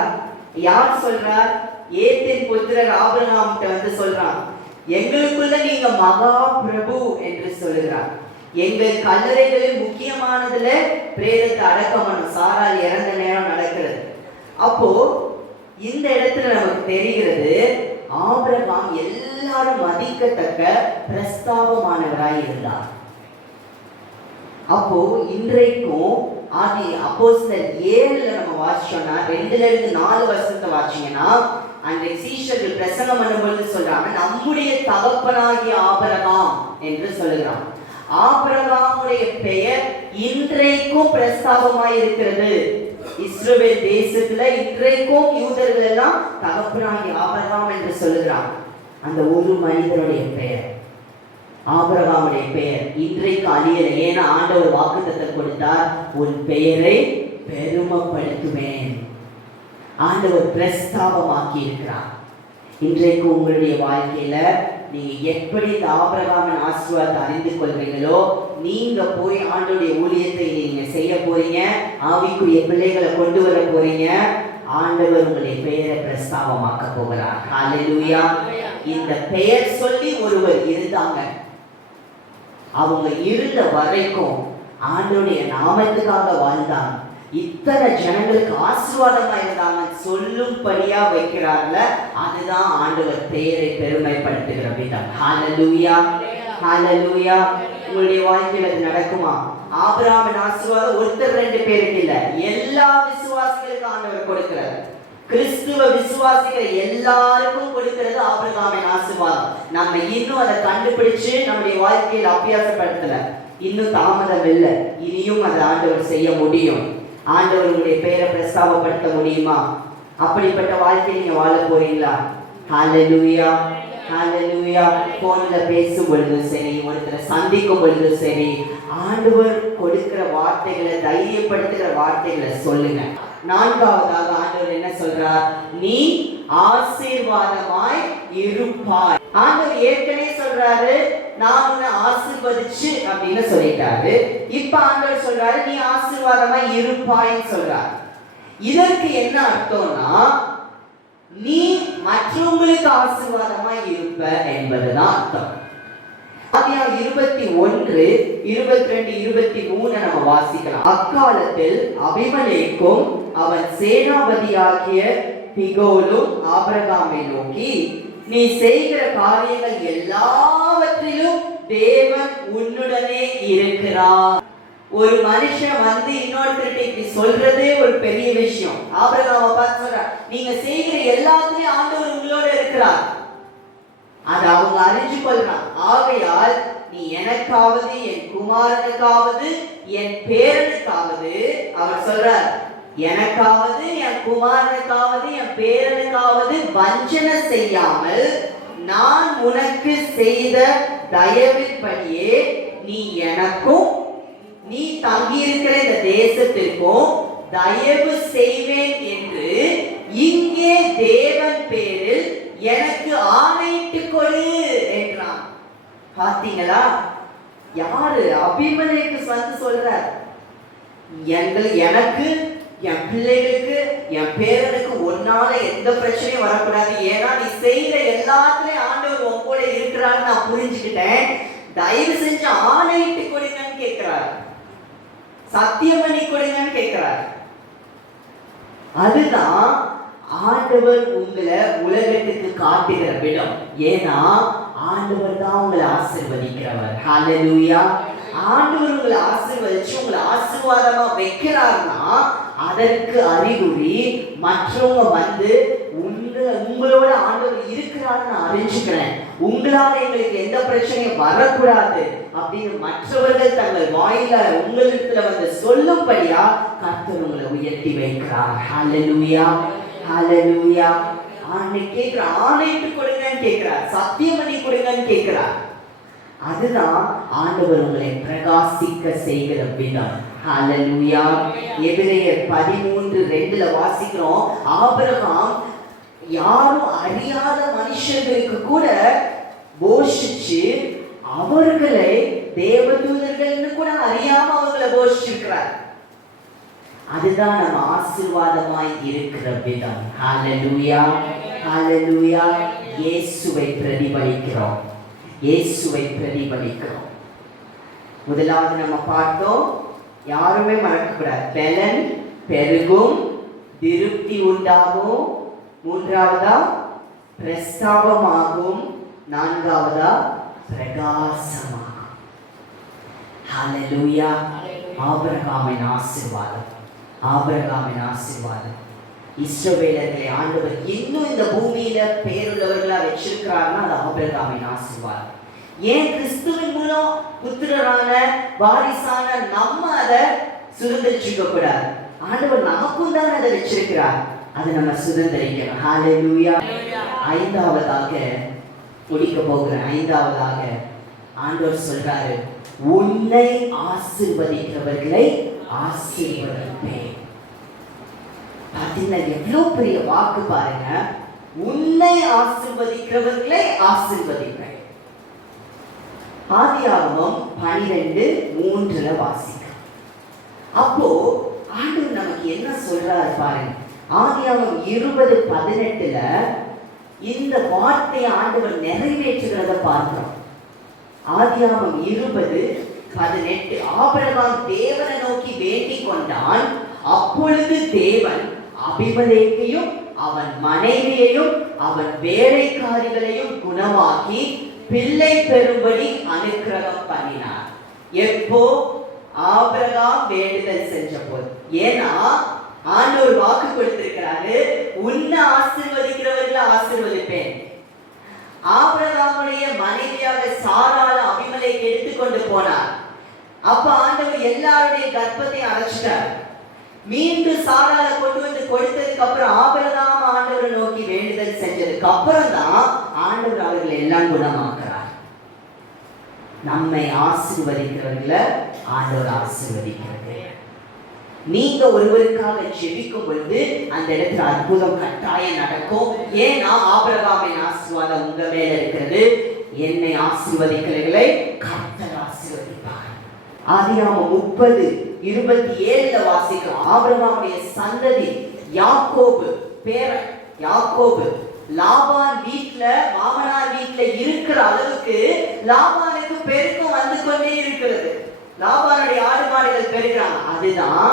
யார் சொல்றார்? ஏத்தேன் புத்திரர் ஆபிரகாம் வந்து சொல்றான், எங்களுக்குள்ள நீங்க மகா பிரபு என்று சொல்லுகிறார். எங்கள் கல்லறைகளில் முக்கியமானதுல பிரேதத்தை அடக்கம் சாரால் இறந்த நேரம் நடக்கிறது. அப்போ இந்த இடத்துல நமக்கு தெரிகிறது, ஆபிரகாம் எல்லாரும் மதிக்கத்தக்க பிரஸ்தாபமானவராய் இருந்தார். அப்போ இன்றைக்கும் ஆதி அப்போஸ்தலர் 7ல நம்ம வாசிச்சோம்னா 2-4 வருஷத்தை வாசிச்சீங்கன்னா, அன்றைக்கு சீஷர்கள் பிரசங்கம் பண்ணும்போது சொல்றாங்க, நம்முடைய தகப்பனாகிய ஆபிரகாம் என்று சொல்லுகிறான். ஆபிரகாமுடைய பெயர் இன்றைக்கும் பிரஸ்தாபமாய் இருக்கிறது. இஸ்ரவேல் தேசத்துல இன்றைக்கும் யூதர்கள் எல்லாம் தகப்பனாகிய ஆபிரகாம் என்று சொல்லுகிறான். அந்த ஒரு மனிதனுடைய பெயர், ஆபிரகாமுடைய பெயர் இன்றைக்கு அழியல. ஏன்னா ஆண்டவர் வாக்குத்தத்தம் கொடுத்தார், உன் பெயரை பெருமைப்படுத்துவேன். ஆண்டவர் பிரஸ்தாபமாக்கி இருக்கிறார். இன்றைக்கு உங்களுடைய வாழ்க்கையில நீங்க எப்படி இந்த ஆபிரகாமின் ஆசீர்வாதத்தை அறிந்து கொள்றீங்களோ, நீங்க போய் ஆண்டவருடைய ஊழியத்தை நீங்க செய்ய போறீங்க, ஆவிக்குரிய பிள்ளைகளை கொண்டு வர போறீங்க. ஆண்டவர் உங்களுடைய பெயரை பிரஸ்தாபமாக்க போகிறார். ஹல்லேலூயா. இந்த பெயர் சொல்லி ஒருவர் இருந்தாங்க, அவங்க இருந்த வரைக்கும் ஆண்டவருடைய நாமத்துக்காக வாழ்ந்தாங்க. இத்தனை ஜனங்களுக்கு ஆசீர்வாதமா இருந்தாங்க சொல்லும்படியா வைக்கிறார்ல, அதுதான் ஆண்டவர் பெயரை பெருமைப்படுத்துகிற விதம். ஹalleluya, ஹalleluya. உங்களுடைய வாழ்க்கையில் அது நடக்குமா? ஆபிரகாமின் ஆசீர்வாதம் ஒருத்தர் ரெண்டு பேருக்கு இல்ல, எல்லா விசுவாசிகளுக்கும் ஆண்டவர் கொடுக்கிறார். கிறிஸ்துவ விசுவாசிக்கிற எல்லாருக்கும் கொடுக்கிறது ஆபிரகாமின் ஆசீர்வாதம். நம்ம இன்னும் அதை கண்டுபிடிச்சு நம்முடைய வாழ்க்கையில் அபியாசப்படுத்தல, இன்னும் தாமதம் இல்லை, இனியும் அதை ஆண்டவர் செய்ய முடியும். ஆண்டவர் உங்களுடைய பெயரை பிரஸ்தாபப்படுத்த முடியுமா? அப்படிப்பட்ட வாழ்க்கையை நீங்க வாழ போறீங்களா? ஹalleluya, ஹalleluya. போன்ல பேசும் பொழுதும் சரி, ஒருத்தரை சந்திக்கும் பொழுதும் சரி, ஆண்டவர் கொடுக்கிற வார்த்தைகளை, தைரியப்படுத்துகிற வார்த்தைகளை சொல்லுங்க. நான்காவதாக ஆண்டவர் என்ன சொல்றார்? நீ ஆசீர்வாதமாய் இருப்பாய். ஆண்டவர் ஏற்கனவே சொல்றாரு, நான் உன்னை ஆசீர்வதிச்சு அப்படின்னு சொல்லிட்டாரு. இப்ப ஆண்டவர் சொல்றாரு, நீ ஆசீர்வாதமாய் இருப்பாய்ன்னு சொல்றாரு. இதற்கு என்ன அர்த்தம்னா, நீ மற்றவங்களுக்கு ஆசீர்வாதமாய் இருப்ப என்பதுதான் அர்த்தம். ஆதியாகமம் 21, 22, 23 நம்ம வாசிக்கலாம். அக்காலத்தில் அபிமெலேக்கும் அவன் சேனாபதியாகிய பிகோலும் ஆபிரகாமை நோக்கி, நீ செய்கிற காரியங்கள் எல்லாவற்றிலும் தேவன் உன்னுடனே இருக்கிறார். ஒரு மனுஷன் வந்து இன்னொருத்தர்கிட்ட இப்படி சொல்றதே ஒரு பெரிய விஷயம். ஆபிரகாமை பார்த்து சொல்றார், நீங்க செய்கிற எல்லாத்துலயும் ஆண்டவர் உங்களோட இருக்கிறார். அது அவங்க அறிஞ்சு கொள்றான். ஆகையால் நீ எனக்காவது, என் குமாரனுக்காவது, என் பேரனுக்காவது, அவர் சொல்றார், எனக்காவது, என் குமாரனுக்காவது, என் பேரனுக்காவது வஞ்சனை செய்யாமல் நான் உனக்கு செய்த தயவின்படியே நீ எனக்கும் நீ தங்கியிருக்கிற இந்த தேசத்திற்கும் தயவு செய்வேன் என்று இங்கே தேவன் பேரில் எனக்கு ஆணையிட்டு கொடு என்றான். பாத்தீங்களா? யாரு? அபிமெலேக்கு வந்து சொல்றார், எனக்கு, என் பிள்ளைகளுக்கு, என் பேரனுக்கு ஒன்னால எந்த பிரச்சனையும் வரக்கூடாது. ஏன்னா நீ செய்யற எல்லாத்துலயும் ஆண்டவர் உன் கூட இருக்கிறான்னு நான் புரிஞ்சுக்கிட்டேன். தயவு செஞ்சு ஆணையிட்டு கொடுங்கன்னு கேட்கிறார், சத்தியம் பண்ணி கொடுங்கன்னு கேட்கிறார். அதுதான் ஆண்டவர் உங்களை உலகத்துக்கு காட்டுகிற விடம். ஏன்னா ஆண்டவர் தான் உங்களை ஆசீர்வதிக்கிறவர். ஹalleluya. ஆண்டவர் உங்களை ஆசீர்வதிச்சு உங்களை ஆசீர்வாதமா வைக்கிறார்னா அதற்கு அறிகுறி மற்றவங்க வந்து உங்களோட ஆண்டவர் இருக்கிறான்னு நான் அறிஞ்சுக்கிறேன், உங்களால எங்களுக்கு எந்த பிரச்சனையும் வரக்கூடாது அப்படின்னு மற்றவர்கள் தங்கள் வாயில உங்களுக்கு வந்து சொல்லும்படியா கர்த்தர் உங்களை உயர்த்தி வைக்கிறார். ஹalleluya, ஹalleluya. கேட்கிற ஆணையிட்டு கொடுங்கன்னு கேட்கிறார், சத்தியம் பண்ணி கொடுங்கன்னு கேட்கிறார். அதுதான் ஆண்டவர் உங்களை பிரகாசிக்க செய்கிற விதம். ஹalleluya. எபிரேயர் 13:2 வாசிக்கிறோம், ஆபிரகாம் யாரும் அறியாத மனுஷர்களுக்கு கூட போஷிச்சு அவர்களை தேவதூதர்கள்னு கூட அறியாம அவர்களை போஷிச்சிருக்கிறார். அதுதான் நம்ம ஆசீர்வாதமாய் இருக்கிற விதம். ஹalleluya, ஹalleluya. இயேசுவை பிரதிபலிக்கிறோம், இயேசுவை பிரதிபலிக்கிறோம். முதலாவது நம்ம பார்த்தோம், யாருமே மறக்கக்கூடாது, பலன் பெருகும், திருப்தி உண்டாகும், மூன்றாவதா பிரஸ்தாபமாகும், நான்காவதா பிரகாசமாகும். ஹalleluya. ஆபிரகாமின் ஆசீர்வாதம், ஆபிரகாமின் ஆசீர்வாதம். இஸ்ரவேலர்களை ஆண்டவர் இன்னும் இந்த பூமியில பேருள்ளவர்களா வச்சிருக்கிறார்னா அது ஆபிரகாமின் ஆசீர்வாதம். ஏன் கிறிஸ்துவின் மூலம் புத்திரரான வாரிசான நம்ம அதை சுதந்திரிச்சுக்க கூடாது? ஆண்டவர் நமக்கும் தான் அதை வச்சிருக்கிறார், அதை நம்ம சுதந்திரிக்கணும். ஹalleluya. ஐந்தாவதாக முடிக்க போகிறேன். ஐந்தாவதாக ஆண்டவர் சொல்றாரு, உன்னை ஆசீர்வதிக்கிறவர்களை ஆசீர்வதிப்பேன். பார்த்தீங்கன்னா எவ்வளவு பெரிய வாக்கு பாருங்க, உன்னை ஆசீர்வதிக்கிறவர்களை ஆசீர்வதிப்பேன். ஆதியாகமம் 12:3 வாசிக்க. அப்போ ஆண்டவர் நமக்கு என்ன சொல்றாரு பாருங்க. ஆதியாகமம் 20:18 இந்த வார்த்தையை ஆண்டவர் நிறைவேற்றுகிறத பார்க்கிறோம். ஆதியாகமம் 20:18 ஆபிரகாம் தேவனை நோக்கி வேண்டிக் கொண்டான், அப்பொழுது தேவன் அபிமெலேக்கையும் அவன் மனைவியையும் அவன் வேலைக்காரிகளையும் குணமாக்கி பிள்ளை பெறும்படி அனுக்கிரகம் பண்ணினார். எப்போ? ஆபிரகாம் வேண்டுதல் செஞ்ச போது. ஏன்னா ஆண்டவர் வாக்கு கொடுத்திருக்கிறாரு, உன்னை ஆசீர்வதிக்கிறவர்களை ஆசீர்வதிப்பேன். ஆபிரகாமுடைய மனைவியாக சாராள அபிமெலேக்கு எடுத்துக்கொண்டு போனார். அப்ப ஆண்டவர் எல்லாருடைய கர்ப்பத்தை அடைச்சிட்டார். மீண்டும் சாராள கொண்டு வந்து கொடுத்ததுக்கு அப்புறம் ஆபிரகாம் ஆண்டவரை நோக்கி வேண்டுதல் செஞ்சதுக்கு அப்புறம் தான் ஆண்டவர் அவர்களை எல்லாம் குணமாக்குறார். நம்மை ஆசீர்வதிக்கிறவர்களை ஆண்டவர் ஆசீர்வதிக்கிறது. நீங்க ஒருவருக்காக ஜெபிக்கும் பொழுது அந்த இடத்துல அற்புதம் கட்டாயம் நடக்கும். ஏன்னா ஆபிரகாமின் ஆசீர்வாதம் உங்க மேல இருக்கிறது. என்னை ஆசீர்வதிக்கிறவர்களை கர்த்தர் ஆசீர்வதிப்பார். ஆதியாகமம் 30:27 வாசிக்கிறோம். ஆபிரகாமுடைய சந்ததி யாக்கோபு, பேரன் யாக்கோபு லாபான் வீட்ல, மாமனார் வீட்ல இருக்கிற அளவுக்கு லாபானுக்கு பெருக்கம் வந்து கொண்டே இருக்கிறது. லாபானுடைய ஆடு மாடுகள் பெருக்கிறாங்க. அதுதான்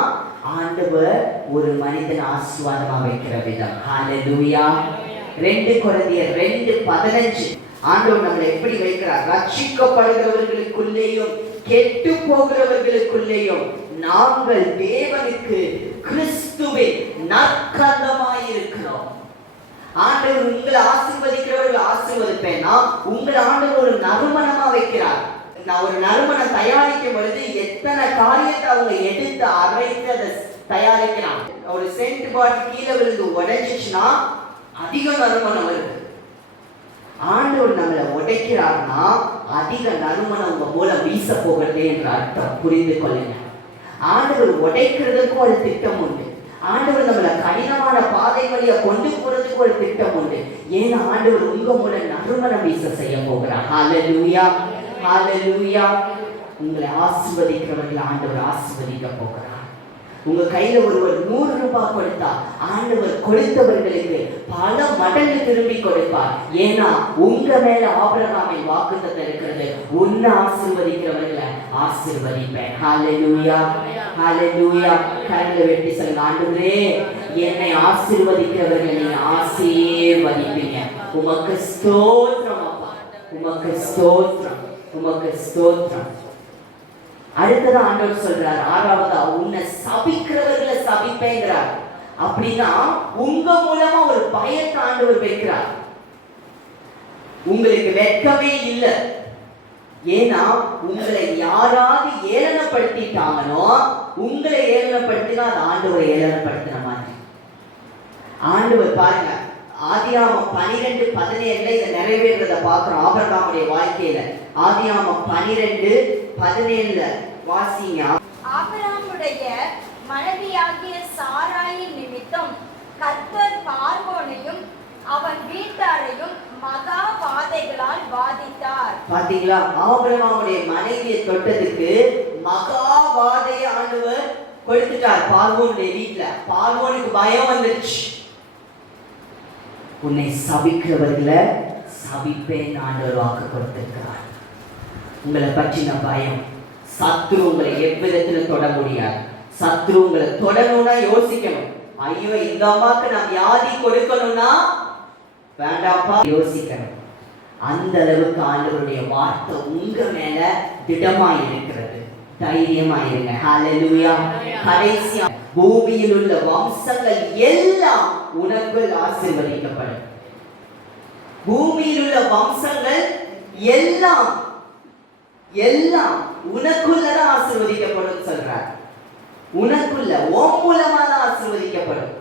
ஆண்டவர் ஒரு மனிதன் ஆசீர்வாதமா வைக்கிற விதம். ஹல்லேலூயா. 2 கொரிந்தியர் 2:15 ஆண்டவர் நம்மளை எப்படி வைக்கிறார்? ரட்சிக்கப்படுகிறவர்களுக்குள்ளேயும் கெட்டு போகிறவர்களுக்குள்ளேயும் நாங்கள் தேவனுக்கு கிறிஸ்துவின் நற்கந்தமாய் இருக்கிறோம். ஆண்டவர் உங்களை ஆசீர்வதிக்கிறவர்கள் ஆசீர்வதிப்பேன்னா உங்களை ஆண்டவர் ஒரு நறுமணமா வைக்கிறார். நான் ஒரு நறுமணம் தயாரிக்கும் பொழுது எத்தனை காரியத்தை அவங்க எடுத்து அரைத்து அதை தயாரிக்கிறான். ஒரு சென்ட் பாட்டில் கீழே விழுந்து உடைஞ்சிச்சுன்னா அதிக நறுமணம் வருது. ஆண்டவர் நம்மளை உடைக்கிறார்னா அதிக நறுமணம் உங்க மூலம் வீச போகிறது என்ற அர்த்தம். புரிந்து கொள்ளுங்க. ஆண்டவர் உடைக்கிறதுக்கும் ஒரு திட்டம் உண்டு. ஆண்டவர் நம்மளை கடினமான பாதை வழியா கொண்டு போறதுக்கு ஒரு திட்டம் உண்டு. ஏன்னா ஆண்டவர் உங்க மூலம் நறுமணம் வீச செய்ய போகிறார். ஹல்லேலூயா, ஹல்லேலூயா. உங்களை ஆசீர்வதிக்கிறவர்கள் ஆண்டவர் ஆசீர்வதிக்க போகிறார். உங்க கையில ஒருவர் 100 ரூபாய் கொடுத்தா ஆண்டவர் கொடுத்தவர்களுக்கு பல மடங்கு திரும்பி கொடுப்பார். ஏன்னா உங்க மேல ஆபிரகாமின் வாக்குத்தத்தம் இருக்கிறது. உன்னை ஆசீர்வதிக்கிறவர்களை ஆசீர்வதிப்பேன். ஹல்லேலூயா, ஹல்லேலூயா. கரங்களை வெட்டி சொல்லுங்க, ஆண்டவரே என்னை ஆசீர்வதிக்கிறவர்களை நீங்க ஆசீர்வதிப்பீங்க. உமக்கு ஸ்தோத்திரம் அப்பா, உமக்கு ஸ்தோத்திரம், உமக்கு ஸ்தோத்திரம். அடுத்தது ஆண்டவர் சொல்றார், 6வது உன்னை சபிக்கிறவர்களை சபிப்பேங்கிறார். அப்படின்னா உங்க மூலமா ஒரு பயத்தை ஆண்டவர் வைக்கிறார். உங்களுக்கு வெட்கமே இல்லை. ஏன்னா உங்களை யாராவது ஏளனப்படுத்திட்டாங்கனோ, உங்களை ஏளனப்படுத்தினா அது ஆண்டவரை ஏளனப்படுத்தின மாதிரி. ஆண்டவர் பாருங்க, ஆதியாகமம் 12:17 இதை நிறைவேறத பார்க்கிறோம் ஆபிரகாமுடைய வாழ்க்கையில. ஆதியாகமம் 12:17 வாசிங்க. ஆபிரகாமுடைய மனைவியாகிய சாராயின் நிமித்தம் கர்த்தர் பார்வோனையும் அவன் வீட்டாரையும் மகா வாதைகளால் பாதித்தார். பாத்தீங்களா? ஆபிரகாமுடைய மனைவியை தொட்டதுக்கு மகா வாதையை ஆண்டவர் கொடுத்துட்டார் பார்வோனுடைய வீட்டுல. பார்வோனுக்கு பயம் வந்துருச்சு. உன்னை சபிக்கிறவர்களை சபிப்பேன் ஆண்டவர் வாக்கு கொடுத்திருக்கிறார். உங்களை பற்றின பயம், சத்ரு உங்களை எவ்விதத்துல தொட முடியாது. சத்ரு உங்களை தொடணும்னா யோசிக்கணும். ஐயோ இந்த அம்மாக்கு நான் வியாதி கொடுக்கணும்னா வேண்டாப்பா யோசிக்கணும். அந்த அளவுக்கு ஆண்டவருடைய வார்த்தை உங்க மேல திடமாய் இருக்கிறது. தைரியமாயிருங்க. ஹல்லேலூயா. கடைசியா பூமியில் உள்ள வம்சங்கள் எல்லாம் உனக்கு ஆசீர்வதிக்கப்படும். பூமியில் உள்ள வம்சங்கள் எல்லாம் எல்லாம் உனக்குள்ளதான் ஆசீர்வதிக்கப்படும் சொல்றார். உனக்குள்ள உன் மூலமா தான் ஆசீர்வதிக்கப்படும்.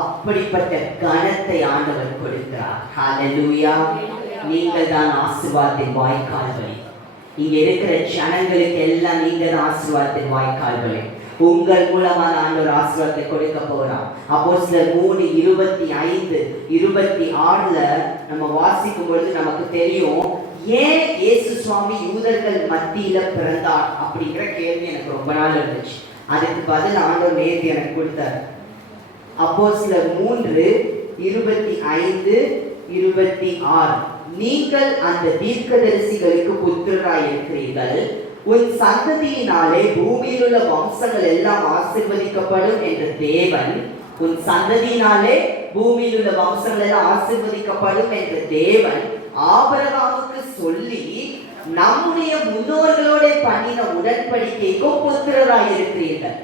அப்படிப்பட்ட கனத்தை ஆண்டவர் கொடுக்கிறார். ஹல்லேலூயா. நீங்கள் தான் ஆசீர்வாதத்தின் வாய்க்கால்களே. இங்க இருக்கிற ஜனங்களுக்கு எல்லாம் நீங்க தான் ஆசீர்வாதத்தின் வாய்க்கால்களே. உங்கள் மூலமா ஆண்டவர் ஆசீர்வாதத்தை கொடுக்க போறார். அப்போஸ்தலர் 3:25-26 நம்ம வாசிக்கும் பொழுது நமக்கு தெரியும், ஏன் இயேசு சுவாமி யூதர்கள் மத்தியில பிறந்தார் அப்படிங்கிற கேள்வி எனக்கு ரொம்ப நாள் இருந்துச்சு. அதுக்கு பதில் ஆண்டவர் நேற்று எனக்கு கொடுத்தார். அப்போஸ்தலர் 3:25-26 நீங்கள் அந்த தீர்க்கதரிசிகளுக்கு புத்திரராய் இருக்கிறீர்கள், உன் சந்ததியினாலே பூமியில் உள்ள வம்சங்கள் எல்லாம் ஆசீர்வதிக்கப்படும் என்ற தேவன், உன் சந்ததியினாலே பூமியில் உள்ள வம்சங்கள் எல்லாம் ஆசீர்வதிக்கப்படும் என்ற தேவன் ஆபிரகாமுக்கு சொல்லி நம்முடைய முன்னோர்களோட பண்ணின உடன்படிக்கைக்கும் புத்திரராயிருக்கிறீர்கள்.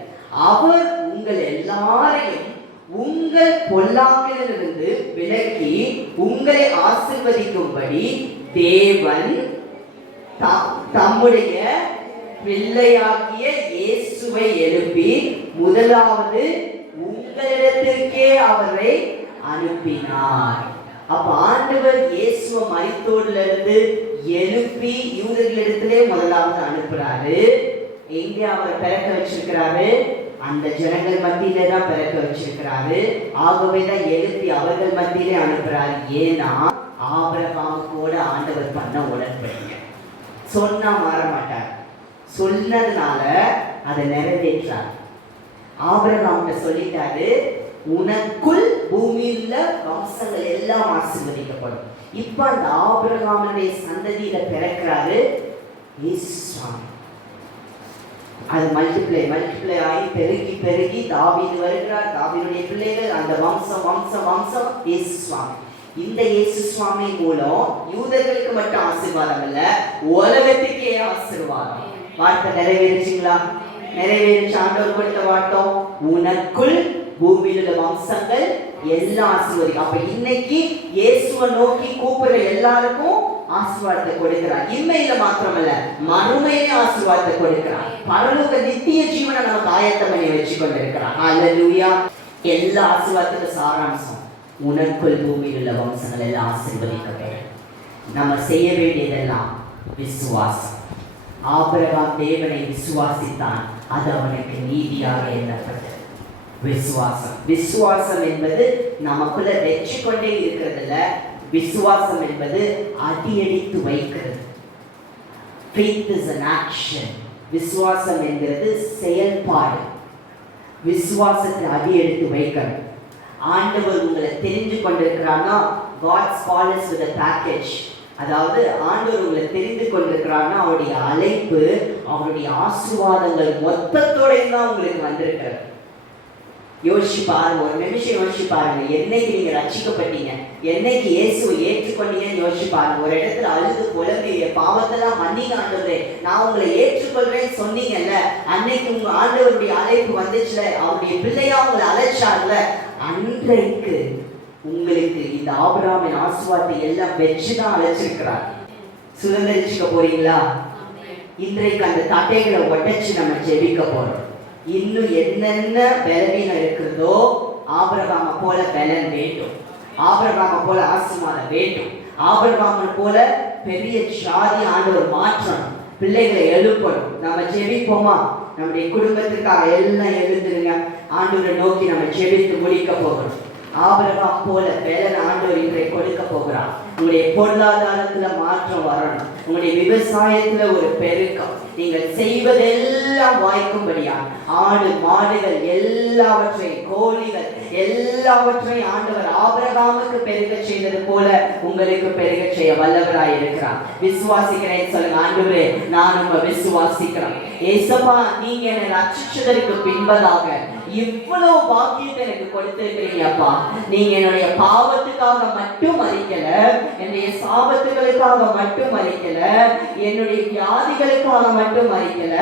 அவர் உங்கள் எல்லாரையும் உங்கள் பொல்லாங்கிலிருந்து விலக்கி உங்களை ஆசீர்வதிக்கும்படி தேவன் தம்முடைய பிள்ளையாகிய இயேசுவை எழுப்பி முதலாவது உங்களிடத்திற்கே அவரை அனுப்பினார். அப்ப ஆண்டவர் இயேசுவை மரித்தோர்ல இருந்து எழுப்பி யூதர்களிடத்திலே முதலாவது அனுப்புறாரு. எங்கே அவர் பிறக்க வச்சிருக்கிறாரு? அந்த ஜனங்கள் மத்தியிலே தான் பிறக்க வச்சிருக்கிறாரு. ஆகவேதான் எழுப்பி அவர்கள் மத்தியிலே அனுப்புறாரு. ஏன்னா ஆபிரகாமுக்கோட ஆண்டவர் பண்ண உடன்படிக்கை சொன்னா மாற மாட்டார். சொன்னதுனால அதை நிறைவேற்றார். ஆபிரகாம்கிட்ட சொல்லிட்டாரு, உனக்குள் பூமியில வம்சங்கள் எல்லாம் ஆசீர்வதிக்கப்படும். இப்ப அந்த ஆபிரகாமுடைய சந்ததியில பிறக்கிறாரு இயேசு சுவாமி. அது மல்டிப்ளை ஆகி பெருகி பெருகி தாவீது வருகிறார். தாவீதுடைய பிள்ளைகள், அந்த வம்சம் வம்சம் வம்சம் இயேசு சுவாமி. இந்த இயேசு சுவாமி மூலம் யூதர்களுக்கு மட்டும் ஆசீர்வாதம் இல்ல, உலகத்துக்கே ஆசீர்வாதம். வார்த்தை நிறைவேறுச்சுங்களா? நிறைவேறிச்சு. ஆண்டவர் கொடுத்த வார்த்தம், உனக்குள் பூமியில் உள்ள வம்சங்கள் எல்லாம் ஆசீர்வதிக்கும். அப்ப இன்னைக்கு இயேசுவை நோக்கி கூப்பிடுற எல்லாருக்கும் ஆசீர்வாதத்தை கொடுக்கிறார். இன்மையில மாத்திரமல்ல, மறுமையிலே ஆசீர்வாதத்தை கொடுக்கிறார். பரலோக நித்திய ஜீவனை நமக்கு ஆயத்தம் பண்ணி வச்சு கொண்டிருக்கிறார். அல்லேலூயா. எல்லா ஆசீர்வாதத்துக்கு சாராம்சம், உனக்குள் பூமியில் உள்ள வம்சங்கள் எல்லாம் ஆசீர்வதிக்கப்படும். நம்ம செய்ய வேண்டியதெல்லாம் விசுவாசம். ஆபிரகாம் தேவனை விசுவாசித்தான், அது அவனுக்கு நீதியாக எண்ணப்பட்டது. விசுவாசம். விசுவாசம் என்பது நமக்குள்ள வெற்றி கொண்டே இருக்கிறதுல, விசுவாசம் என்பது அடியெடுத்து வைக்கிறது. Faith is an action. விசுவாசம் என்கிறது செயல்பாடு. விசுவாசத்தை அடியெடுத்து வைக்கணும். ஆண்டவர் உங்களை தெரிந்து கொண்டிருக்கிறான்னா, God's call us with a package. அதாவது ஆண்டவர் உங்களை தெரிந்து கொண்டிருக்கிறான்னா அவருடைய அழைப்பு, அவருடைய ஆசீர்வாதங்கள் மொத்தத்தோட தான் உங்களுக்கு வந்திருக்கிறது. யோசிச்சு பாருங்க, ஒரு நிமிஷம் யோசிச்சு பாருங்க. என்னைக்கு நீங்க ரட்சிக்கப்பட்டீங்க, என்னைக்கு இயேசுவை ஏற்றுக்கொண்டீங்கன்னு யோசிச்சு பாருங்க. ஒரு இடத்துல அழுது புலம்பி பாவத்தெல்லாம் மன்னிங்க ஆண்டவரே, நான் உங்களை ஏற்றுக்கொள்றேன்னு சொன்னீங்கல்ல, அன்னைக்கு உங்க ஆண்டவருடைய அழைப்பு வந்துச்சுல, அவருடைய பிள்ளையா உங்களை அழைச்சார்ல, அன்றைக்கு உங்களுக்கு இந்த ஆபிரகாமின் ஆசீர்வாதத்தை எல்லாம் வெச்சுதான் அழைச்சிருக்கிறார். சுதந்திரிச்சுக்க போறீங்களா? இன்றைக்கு அந்த தட்டைகளை உடைச்சு நம்ம ஜெபிக்க போறோம். இன்னும் என்னென்ன பலவீனம் இருக்கிறதோ, ஆபிரகாமை போல பலன் வேண்டும், ஆபிரகாமை போல ஆசீர்வாதம் வேண்டும், ஆபிரகாமை போல பெரிய ஜாதி ஆண்டவர் மாற்றணும், பிள்ளைகளை எழுப்பணும். நம்ம ஜெபிப்போமா? நம்முடைய குடும்பத்திற்காக எல்லாம் எழுந்துருங்க. ஆண்டவரை நோக்கி நம்ம ஜெபித்து முடிக்க போகிறோம். ஆபிரகாம் போல பலன் ஆண்டவர் இன்றைக்கு கொடுக்க போகிறார். உங்களுடைய பொருளாதாரத்துல மாற்றம் வரணும், உங்களுடைய விவசாயத்துல ஒரு பெருக்கம், நீங்கள் செய்வதெல்லாம் வாய்க்கும்படியா ஆடு மாடுகள் எல்லாவற்றையும், கோழிகள் எல்லாவற்றையும் ஆண்டவர் ஆபிரகாமுக்கு பெருக செய்தது போல உங்களுக்கு பெருக செய்ய வல்லவராய் இருக்கிறார். விசுவாசிக்கிறேன் சொல்லுங்க. ஆண்டவரே, நான் உங்க விசுவாசிக்கிறேன். ஏசப்பா, நீங்க என்னை ரட்சிச்சதற்கு பின்பதாக இவ்வளவு பாக்கியத்தை எனக்கு கொடுத்திருக்கிறீங்கப்பா. நீங்க என்னுடைய பாவத்துக்காக மட்டும் மறிக்கல, என்னுடைய சாபத்துகளுக்காக மட்டும் மறிக்கல, என்னுடைய வியாதிகளுக்காக மட்டும் மறிக்கல,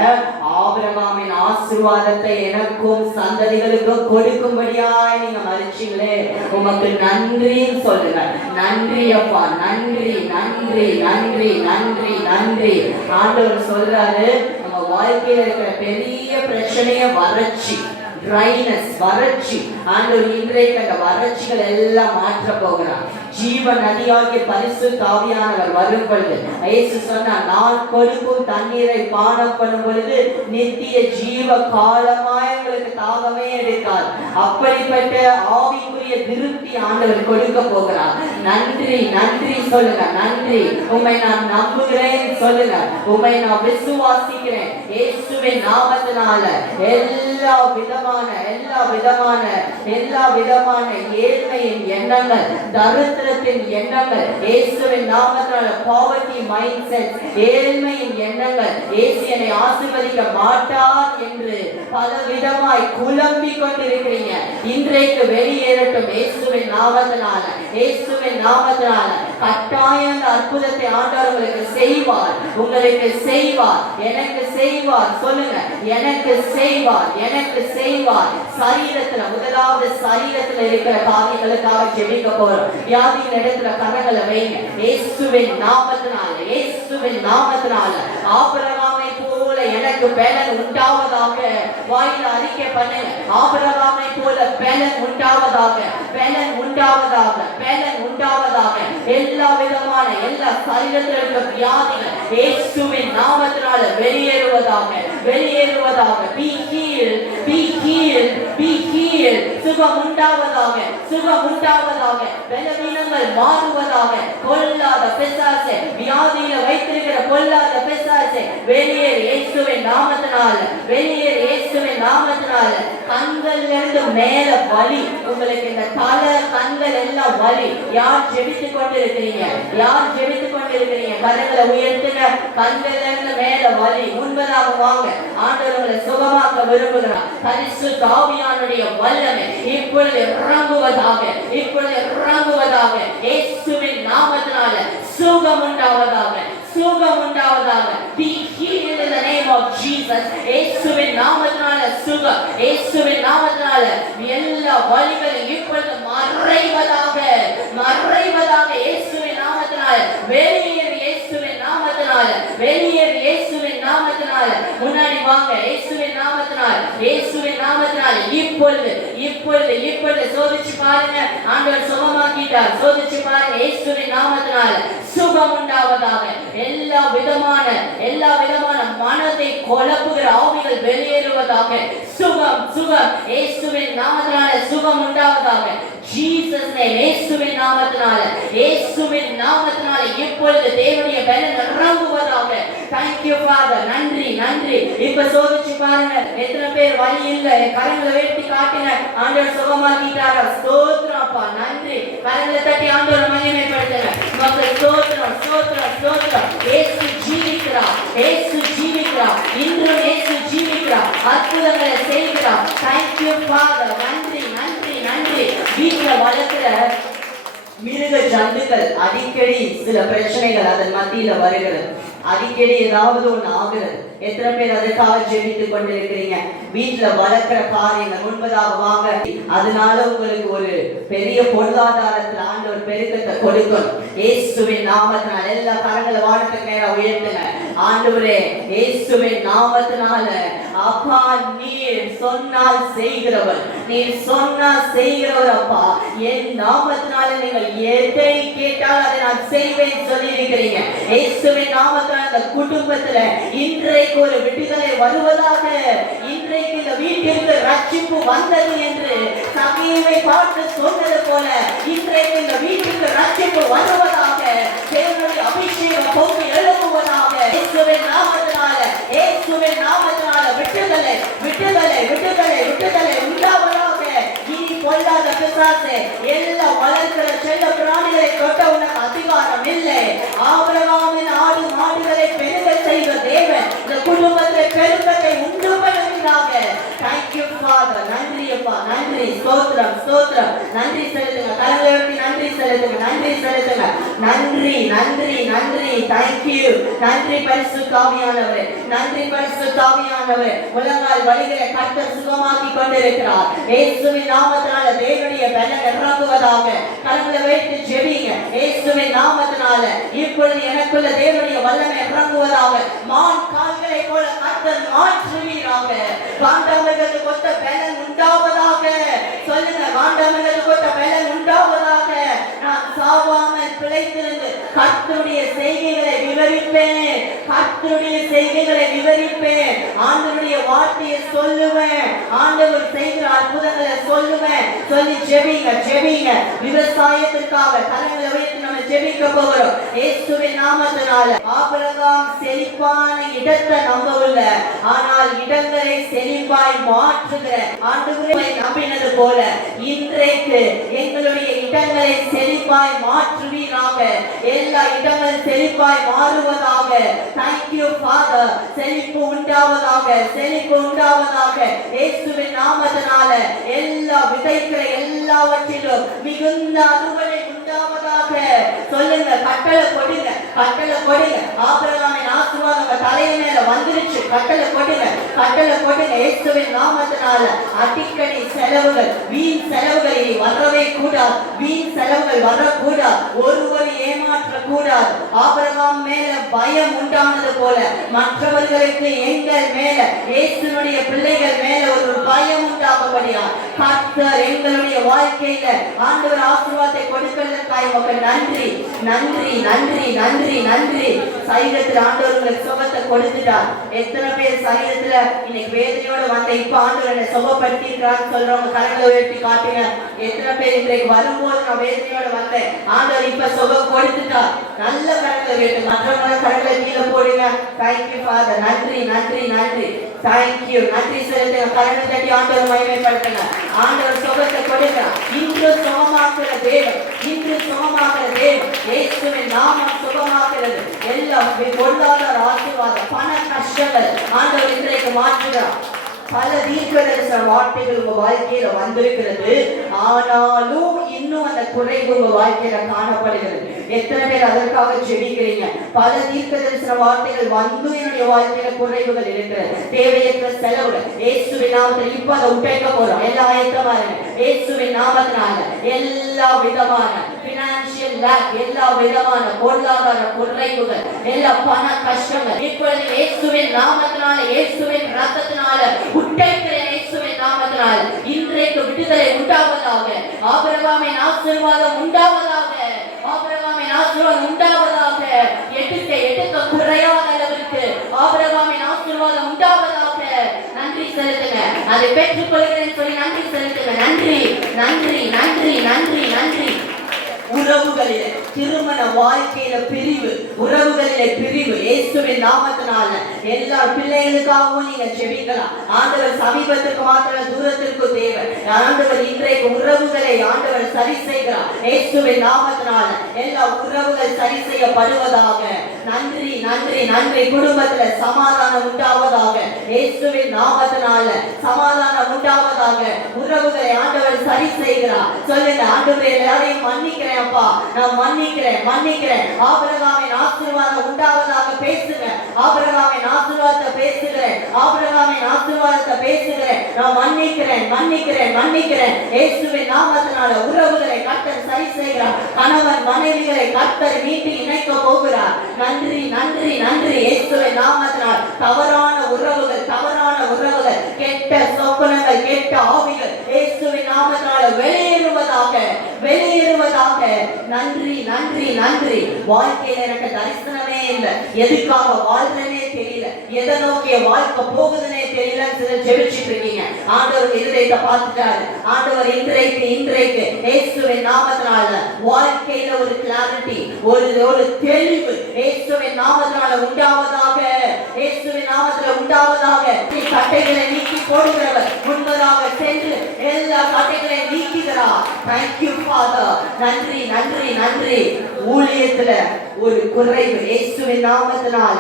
ஆபிரகாமின் ஆசீர்வாதத்தை எனக்கும் சந்ததிகளுக்கும் கொடுக்கும்படியாய் நீங்க மறிச்சீங்களே, உமக்கு நன்றின்னு சொல்லுங்க. நன்றி அப்பா, நன்றி நன்றி நன்றி நன்றி நன்றி. ஆண்டவர் சொல்றாரு, நம்ம வாழ்க்கையில இருக்கிற பெரிய பிரச்சனைய வறட்சி, ட்ரைனஸ், வறட்சி, ஆண்டவர் இன்றைக்கு அந்த வறட்சிகள் எல்லாம் மாற்ற போகிறார். ஜீவ நதியாகிய பரிசுத்த ஆவியானவர் வரும் பொழுது, இயேசு சொன்னார், நான் கொடுக்கும் தண்ணீரை பானம் பண்ணும் பொழுது நித்திய ஜீவ காலமாய் உங்களுக்கு தாகமே எடுக்காது. அப்படிப்பட்ட ஆவிக்குரிய விரும்பி ஆண்டவர் கொடுக்க போகிறார். நன்றி நன்றி சொல்லுங்க. நன்றி, உம்மை நான் நம்புகிறேன் சொல்லுங்க. உம்மை நான் விசுவாசிக்கிறேன். இயேசுவின் நாமத்தினால எல்லா விதமான ஏழ்மையின் எண்ணங்கள், தரித்திரத்தின் எண்ணங்கள், இயேசுவின் நாமத்தினால பாவர்ட்டி மைண்ட் செட், ஏழ்மையின் எண்ணங்கள், இயேசு என்னை ஆசீர்வதிக்க மாட்டார் என்று பல விதமாய் குழம்பிக் கொண்டிருக்கிறீங்க, இன்றைக்கு வெளியேறட்டும் இயேசுவின் நாமத்தினால. இயேசுவின் நாமத்தினால கட்டாயம் அற்புதத்தை ஆண்டவர் உங்களுக்கு செய்வார், உங்களுக்கு செய்வார், எனக்கு செய்வார் சொல்லுங்க. எனக்கு செய்வார், எனக்கு செய்வார். சரீரத்துல முதலாவது சரீரத்துல இருக்கிற காரியங்களுக்காக ஜெபிக்க போறோம். வியாதியின் இடத்துல கரங்களை வைங்க. இயேசுவின் நாமத்தினால, இயேசுவின் நாமத்தினால ஆபிரகாமை போல எனக்கு பலன் உண்டாவதாக வாயில அறிக்கை பண்ணுங்க. ஆபிரகாமை போல பலன் உண்டாவதாக, பலன் உண்டாவதாக, பலன் உண்டாவதாக. எல்லா விதமான எல்லா சரீரத்தில் இருக்க வியாதிகள் இயேசுவின் நாமத்தினால வெளியேறுவதாக, வெளியேறுவதாக. Be healed, be healed, be healed. சுகம் உண்டாவதாக, சுகம் உண்டாவதாக. பலவீனங்கள் மாறுவதாக. கொல்லாத பிசாசே, வியாதியில வைத்திருக்கிற கொல்லாத பிசாசே வெளியேறு இயேசுவின் நாமத்தினால, வெளியேறு இயேசுவின் நாமத்தினால. கண்கள்ல இருந்து மேல வலி, உங்களுக்கு இந்த தலை கண்கள் எல்லாம் வலி. யார் ஜெபித்துக் கொண்டிருக்கிறீங்க? யார் ஜெபித்துக் கொண்டிருக்கிறீங்க? கரங்களை உயர்த்துங்க. கண்கள்ல இருந்து மேல வலி முன்பதாக வாங்க. ஆண்டவர் உங்களை சுகமாக்க விரும்புகிறார். பரிசுத்த ஆவியானுடைய வல்லமை இப்பொழுது இறங்குவதாக, இப்பொழுது இறங்குவதாக. இயேசுவின் நாமத்தினால சுகம் உண்டாவதாக, சுகம் உண்டாவதாக. Be healed in the name of Jesus. இயேசுவின் நாமத்தினால சுகம், இயேசுவின் நாமத்தினால எல்லா வலிகளும் இப்பொழுது மறைவதாக, மறைவதாக. இயேசுவின் நாமத்தினால வெளியேறு, இயேசுவின் நாமத்தினால வெளியேறு, இயேசுவின் நாமத்தினால. முன்னாடி வாங்க. இயேசுவின் நாமத்தினால, இயேசுவின் நாமத்தினால இப்பொழுது இப்பொழுது இப்பொழுது சோதிச்சு பாருங்க. ஆண்டவர் சுகமாக்கிட்டார். சோதிச்சு பாருங்க. இயேசுவின் நாமத்தினால சுகம் உண்டாவதாக. எல்லா விதமான மனதை குழப்புகிற ஆவிகள் வெளியேறுவதாக. சுகம், சுகம். இயேசுவின் நாமத்தினால சுகம் உண்டாவதாக. ஜீசஸ் நேம், இயேசுவின் நாமத்தினால, இயேசுவின் நாமத்தினால இப்பொழுது தேவனுடைய பலன் இறங்குவதாக. Thank you Father. நன்றி, நன்றி. இப்ப சோதிச்சு பாருங்க. எத்தனை பேர் வலி இல்ல? கரங்களை உயர்த்தி காட்டுங்க. ஆண்டவர் சுகமாக்கிட்டாரா? ஸ்தோத்திரம் அப்பா, நன்றி. கரங்களை தட்டி ஆண்டவரை மகிமைப்படுத்துங்க. மக்கள் ஸ்தோத்திரம், ஸ்தோத்திரம், ஸ்தோத்திரம். இயேசு ஜீவிக்கிறார், இயேசு ஜீவிக்கிறார். இன்றும் இயேசு ஜீவிக்கிறார். அற்புதங்களை செய்கிறார். Thank you Father. நன்றி, நன்றி, நன்றி. வீட்டுல வளர்க்கிற மிருக ஜந்துக்கள் அடிக்கடி சில பிரச்சனைகள் அதன் மத்தியில வருகிறது. அடிக்கடி ஏதாவது ஒண்ணு ஆகுறது. எத்தனை பேர் அதுக்காக ஜெபித்துக் கொண்டிருக்கிறீங்க? வீட்டுல வளர்க்கிற காரியங்கள் முன்பதாக வாங்க. அதனால உங்களுக்கு ஒரு பெரிய பொருளாதாரத்தில் ஆண்டவர் பெருக்கத்தை கொடுக்கணும். இயேசுவின் நாமத்தினால எல்லா கரங்களை வானத்துக்கு நேரா உயர்த்துங்க. ஆண்டவரே, இயேசுவின் நாமத்தினால அப்பா, நீர் சொன்னால் செய்கிறவர், நீர் சொன்னால் செய்கிறவர் அப்பா. என் நாமத்தினால நீங்கள் எதை கேட்டால் அதை நான் செய்வேன் சொல்லி இருக்கிறீங்க. இயேசுவின் நாமத்தினால அந்த குடும்பத்துல இன்றைக்கு ஒரு விடுதலை வருவதாக. இன்றைக்கு இந்த வீட்டிற்கு ரட்சிப்பு வந்தது என்று சகீவை பார்த்து சொன்னது போல இன்றைக்கு இந்த வீட்டிற்கு ரட்சிப்பு வருவதாக. தேவனுடைய அபிஷேகம் பொங்கி எழுப்புவதாக. இயேசுவின் நாமத்தினால, இயேசுவின் நாமத்தினால விடுதலை, விடுதலை, விடுதலை, விடுதலை உண்டாவதாக. இனி கொள்ளாத பிசாசே, எல்லா வளர்க்கிற செல்ல பிராணிகளை தொட்ட உனக்கு அதிகாரம் இல்லை. ஆபிரகாமின் ஆடு மாடுகளை பெருக செய்த தேவன் இந்த குடும்பத்தில் பெருக்கத்தை உண்டு பண்ணுவீராக. Thank you Father. நன்றி அப்பா, நன்றி. ஸ்தோத்திரம், ஸ்தோத்திரம். நன்றி செலுத்துங்க. கரங்களை உயர்த்தி நன்றி செலுத்துங்க, நன்றி செலுத்துங்க. நன்றி, நன்றி, நன்றி. Thank you. நன்றி பரிசுத்த ஆவியானவரே, நன்றி பரிசுத்த ஆவியானவரே. முழங்கால் வலிகளை கர்த்தர் சுகமாக்கி கொண்டிருக்கிறார். இயேசுவின் நாமத்தினால தேவனுடைய பலன் இறங்குவதாக. கரங்களை வைத்து ஜெபிங்க. இயேசுவின் நாமத்தினால இப்பொழுது எனக்குள்ள தேவனுடைய வல்லமை இறங்குவதாக. மான் கால்களை போல கர்த்தர் மாற்றுவீராக. காண்டாமிருகத்துக்கு கொத்த பலன் உண்டாவதாக. சொல்லுங்க, காண்டாமிருகத்துக்கு கொத்த பலன் உண்டாவதாக. நான் சாவாமல் பிழைத்திருந்து கர்த்தருடைய செய்கைகளை விவரிப்பேன், கர்த்தருடைய செய்கைகளை விவரிப்பேன், ஆண்டவருடைய வார்த்தையை சொல்லுவேன், ஆண்டவர் செய்கிற அற்புதங்களை சொல்லுவேன். சொல்லி ஜெபிங்க ஜெபிங்க. விவசாயத்திற்காக தலைகளை வைத்து நம்ம ஜெபிக்க போகிறோம். இயேசுவின் நாமத்தினால. ஆபிரகாம் செழிப்பான இடத்தை நம்பவில்லை, ஆனால் இடங்களை செழிப்பாய் மாற்றுகிற ஆண்டவரை நம்பினது போல இன்றைக்கு எங்களுடைய இடங்களை செழிப்பாய் மாற்றுவீராக. எல்லா இடங்கள் செழிப்பாய் மாறுவதாக. Thank you Father. செழிப்பு உண்டாவதாக, செழிப்பு உண்டாவதாக. இயேசுவின் நாமத்தினால எல்லா விதைக்கிற எல்லாவற்றிலும் மிகுந்த அறுவடை உண்டாவதாக. சொல்லுங்க, கட்டளை கொடுங்க, கட்டளை கொடுங்க. ஆபிரகாமின் ஆசீர்வாதம் உங்க தலையின் மேல வந்துருச்சு. கட்டளை கொடுங்க, கட்டளை கொடுங்க. இயேசுவின் நாமத்தினால அடிக்கடி செலவுகள், வீண் செலவுகள் இனி வரவே கூடாது. வீண் செலவுகள் வரக்கூடாது. ஒருவர் ஏமாற்ற கூடாது. ஆபிரகாம் மேல பயம் உண்டானது போல மற்றவர்களுக்கு எங்கள் மேல, இயேசுனுடைய பிள்ளைகள் மேல ஒரு பயம் உண்டாகும்படியா கர்த்தர் எங்களுடைய வாழ்க்கையில ஆண்டவர் ஆசீர்வாதத்தை கொடுக்கிறதற்காக உமக்கு நன்றி நன்றி நன்றி நன்றி நன்றி. சரீரத்தில் ஆண்டவர் உங்களுக்கு சுகத்தை கொடுத்துட்டார். எத்தனை பேர் சரீரத்துல இன்னைக்கு வேதனையோட வந்த இப்ப ஆண்டவர் என்னை சுகப்படுத்தி இருக்கிறான்னு சொல்றவங்க கரங்களை உயர்த்தி காட்டுங்க. எத்தனை பேர் இன்றைக்கு வரும்போது நான் வேதனையோட வந்தேன், ஆண்டவர் இப்ப சுகம் கொடுத்துட்டார். நல்ல கரங்களை உயர்த்து, மற்றவங்க கரங்களை கீழே போடுங்க. Thank you father. நன்றி நன்றி நன்றி. தேங்க்யூ. நன்றி செலுத்துங்க. கரங்களை தட்டி ஆண்டவர் மகிமைப்படுத்துங்க. ஆண்டவர் சுகத்தை கொடுங்க. இன்று சுகமாக்குற தேவன், இன்று சுகமாக்குற தேவன். இயேசுவின் நாமம் சுகமாக்குறது. எல்லா பொருளாதார ஆசீர்வாதம், பண கஷ்டங்கள் ஆண்டவர் இன்றைக்கு மாற்றுகிறார். பல தீர்க்கதரிசன வார்த்தைகள் உங்க வாழ்க்கையில வந்திருக்கிறது, ஆனாலும் இன்னும் அந்த குறைவு உங்க வாழ்க்கையில காணப்படுகிறது. எத்தனை பேர் அதற்காக ஜெபிக்கிறீங்க? பல தீர்க்கதரிசன வார்த்தைகள் வந்து என்னுடைய வாழ்க்கையில குறைவுகள் இருக்கிறது, தேவையற்ற செலவுகள். இயேசுவின் நாமத்தில் இப்ப அதை உடைக்க போறோம். எல்லா ஏற்றமாறுங்க. இயேசுவின் நாமத்தினால எல்லா விதமான பினான்சியல் லேக், எல்லா விதமான பொருளாதார குறைவுகள், எல்லா பண கஷ்டங்கள் இப்பொழுது இயேசுவின் நாமத்தினால, இயேசுவின் ரத்தத்தினால உடைக்கிறேன். இயேசுவின் நாமத்தினால இன்றைக்கு விடுதலை உண்டாவதாக. ஆபிரகாமின் ஆசீர்வாதம் உண்டாவதாக. ஆபிரகாமின் ஆசீர்வாதம் உண்டாவதாக. எடுக்க குறையாத அளவிற்கு ஆபிரகாமின் ஆசீர்வாதம் உண்டாவதாக. நன்றி செலுத்துங்க. அதை பெற்றுக் கொள்கிறேன் சொல்லி நன்றி செலுத்துங்க. நன்றி நன்றி நன்றி நன்றி நன்றி. உறவுகளில, திருமண வாழ்க்கையில பிரிவு, உறவுகளில பிரிவு இயேசுவின் நாமத்தினால எல்லா பிள்ளைகளுக்காகவும் நீங்க ஜெபிக்கலாம். ஆண்டவர் சமீபத்திற்கு மாத்திரம் தூரத்திற்கு தேவை. ஆண்டவர் இன்றைக்கு உறவுகளை ஆண்டவர் சரி செய்கிறார். இயேசுவின் நாமத்தினால எல்லா உறவுகள் சரி செய்யப்படுவதாக. நன்றி நன்றி நன்றி. குடும்பத்துல சமாதானம் உண்டாவதாக. இயேசுவின் நாமத்தினால சமாதானம் உண்டாவதாக. உறவுகளை ஆண்டவர் சரி செய்கிறார். சொல்லுங்க, ஆண்டவரே எல்லாரையும் மன்னிக்கிறேன் அப்பா, நான் மன்னிக்கிறேன் மன்னிக்கிறேன். ஆபிரகாமின் ஆசீர்வாதம் உண்டாவதாக பேசுங்க. ஆபிரகாமின் ஆசீர்வாதத்தை பேசுகிறேன். ஆபிரகாமின் ஆசீர்வாதத்தை பேசுகிறேன். நான் மன்னிக்கிறேன் மன்னிக்கிறேன் மன்னிக்கிறேன். இயேசுவின் நாமத்தினால உறவுகளை கர்த்தர் சரி செய்கிறார். கணவன் மனைவிகளை கர்த்தர் மீட்டு இணைக்க போகிறார். நன்றி நன்றி நன்றி. இயேசுவின் நாமத்தினால் தவறான உறவுகள், தவறான உறவுகள், கெட்ட சொப்பனங்கள், கெட்ட ஆவிகள் இயேசுவின் நாமத்தினால வெளியேறுவதாக, வெளியேறுவதாக. நன்றி நன்றி நன்றி. வாழ்க்கையில எனக்கு தரிசனமே இல்லை, எதுக்காக வாழ்றேனே தெரியல, எதை நோக்கிய வாழ்க்கை போகுதுன்னே தெரியல. சிலர் ஜெபிச்சுட்டு இருக்கீங்க. ஆண்டவர் இருதயத்தை பார்த்துட்டாரு. ஆண்டவர் இன்றைக்கு இன்றைக்கு இயேசுவின் நாமத்தினால வாழ்க்கையில ஒரு கிளாரிட்டி, ஒரு தெளிவு இயேசுவின் நாமத்தினால உண்டாவதாக. இயேசுவின் நாமத்தில உண்டாவதாக. கட்டைகளை நீக்கி போடுகிறவர் முன்பதாக சென்று எல்லா கட்டைகளை நீக்குகிறார். Thank you Father. நன்றி நன்றி நன்றி. ஊழியத்துல ஒரு குறைவு இயேசுவின் நாமத்தினால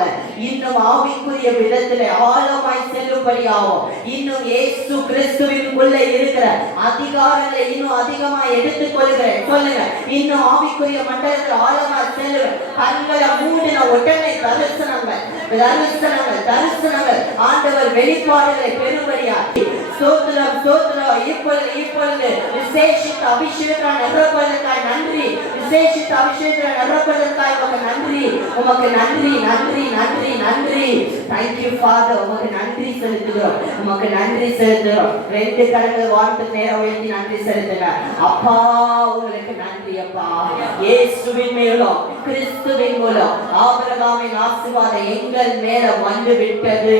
இன்னும் ஆவிக்குரிய விதத்துல ஆழமாய் செல்லும்படியாகும். இன்னும் இயேசு கிறிஸ்துவிற்குள்ள இருக்கிற அதிகாரங்களை இன்னும் அதிகமாய் எடுத்துக்கொள்கிறேன். சொல்லுங்க, இன்னும் ஆவிக்குரிய மண்டலத்தில் ஆழமாய் செல்லுவேன். கண்களை மூடின உடனே தரிசனங்கள் தரிசனங்கள் தரிசனங்கள் ஆண்டவர் வெளிப்பாடுகளை பெறும்படியாகி ஸ்தோத்திரம் ஸ்தோத்திரம். இப்பொழுது இப்பொழுது விசேஷித்த அபிஷேகம் நிரப்பதற்காய் நன்றி. விசேஷித்த அபிஷேகம் நிரப்பதற்காய் உமக்கு நன்றி, உமக்கு நன்றி நன்றி நன்றி நன்றி. Thank you Father. உமக்கு நன்றி செலுத்துகிறோம். உமக்கு நன்றி செலுத்துகிறோம். ரெண்டு கரங்கள் வானத்துக்கு நேரா உயர்த்தி நன்றி செலுத்துங்க. அப்பா உங்களுக்கு நன்றி அப்பா. இயேசுவின் மூலம் கிறிஸ்துவின் மூலம் ஆபிரகாமின் ஆசீர்வாதம் எங்கள் மேல வந்து விட்டது.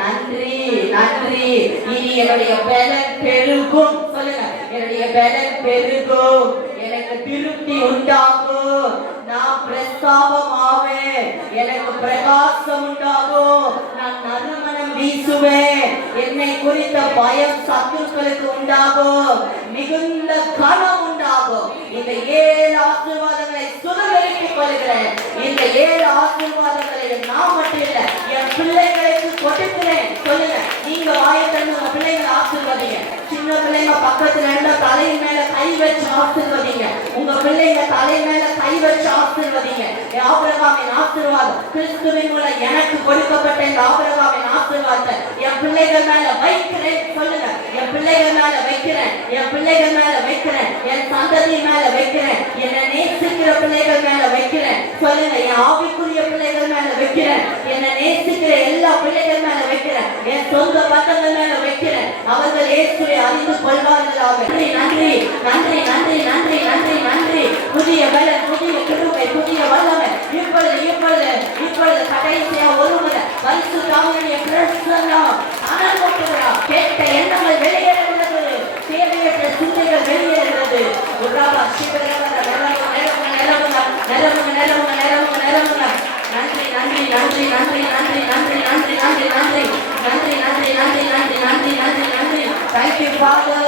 நன்றி நன்றி. இனி என்னுடைய பலன் பெருகும். சொல்லுங்க, என்னுடைய பலன் பெருகும். எனக்கு திருப்தி உண்டாகும். நான் பிரஸ்தாபமாவேன். எனக்கு பிரகாசம் உண்டாகும். நான் நறுமணம் வீசுவேன். என்னை குறித்த பயம் சத்துருக்களுக்கு உண்டாகும். மிகுந்த கனம் உண்டாகும். இந்த 7 ஆசீர்வாதங்களை சுதந்திரித்துக் கொள்கிறேன். இந்த 7 ஆசீர்வாதங்களை நான் மட்டும் இல்லை, என் பிள்ளைகளுக்கு கொடுக்கிறேன். சொல்லுங்க, நீங்க வாயத்தன்னு உங்க பிள்ளைங்களை ஆசீர்வதிங்க. சின்ன பிள்ளைங்க பக்கத்துல இருந்தா தலையின் மேல கை வச்சு ஆசீர்வதிங்க. உங்க பிள்ளைங்க தலை மேல கை வச்சு ஆசீர்வதிங்க. ஆபிரகாமின் ஆசீர்வாதம் கிறிஸ்துவின் மூலம் எனக்கு கொடுக்கப்பட்ட இந்த ஆபிரகாமின் ஆசீர்வாதத்தை என் பிள்ளைகள் மேல வைக்கிறேன். சொல்லுங்க, என் பிள்ளைகள் மேல வைக்கிறேன். என் பிள்ளைகள் மேல வைக்கிறேன். என் சந்ததி மேல வைக்கிறேன். என்னை நேசிக்கிற பிள்ளைகள் மேல வைக்கிறேன். சொல்லுங்க, என் ஆவிக்குரிய பிள்ளைகள் மேல வைக்கிறேன். என்னை நேசிக்கிற எல்லா பிள்ளைகள் மேல வைக்கிறேன். என் சொந்த பந்தங்கள் மேல வைக்கிறேன். அவர்கள் இயேசுவை அறிந்து கொள்வார்களாக. நன்றி நன்றி நன்றி நன்றி நன்றி நன்றி நன்றி. புதிய பலன், புதிய கிருபை, புதிய வல்லமை இப்பொழுது இப்பொழுது இப்பொழுது கடைசியா ஒரு முறை பரிசுத்த ஆவியுடைய பிரசன்னம் அனல்மூட்டுகிறார். கேட்ட எண்ணங்கள் வெளியேறுகிறது. தேவையற்ற சிந்தைகள் வெளியேறுகிறது. உராபா சிவரவர நிரம்புங்க நிரம்புங்க நிரம்புங்க நிரம்புங்க நிரம்புங்க நிரம்புங்க. நன்றி நன்றி நன்றி நன்றி நன்றி நன்றி நன்றி நன்றி நன்றி நன்றி நன்றி நன்றி நன்றி நன்றி நன்றி நன்றி. Thank you Father.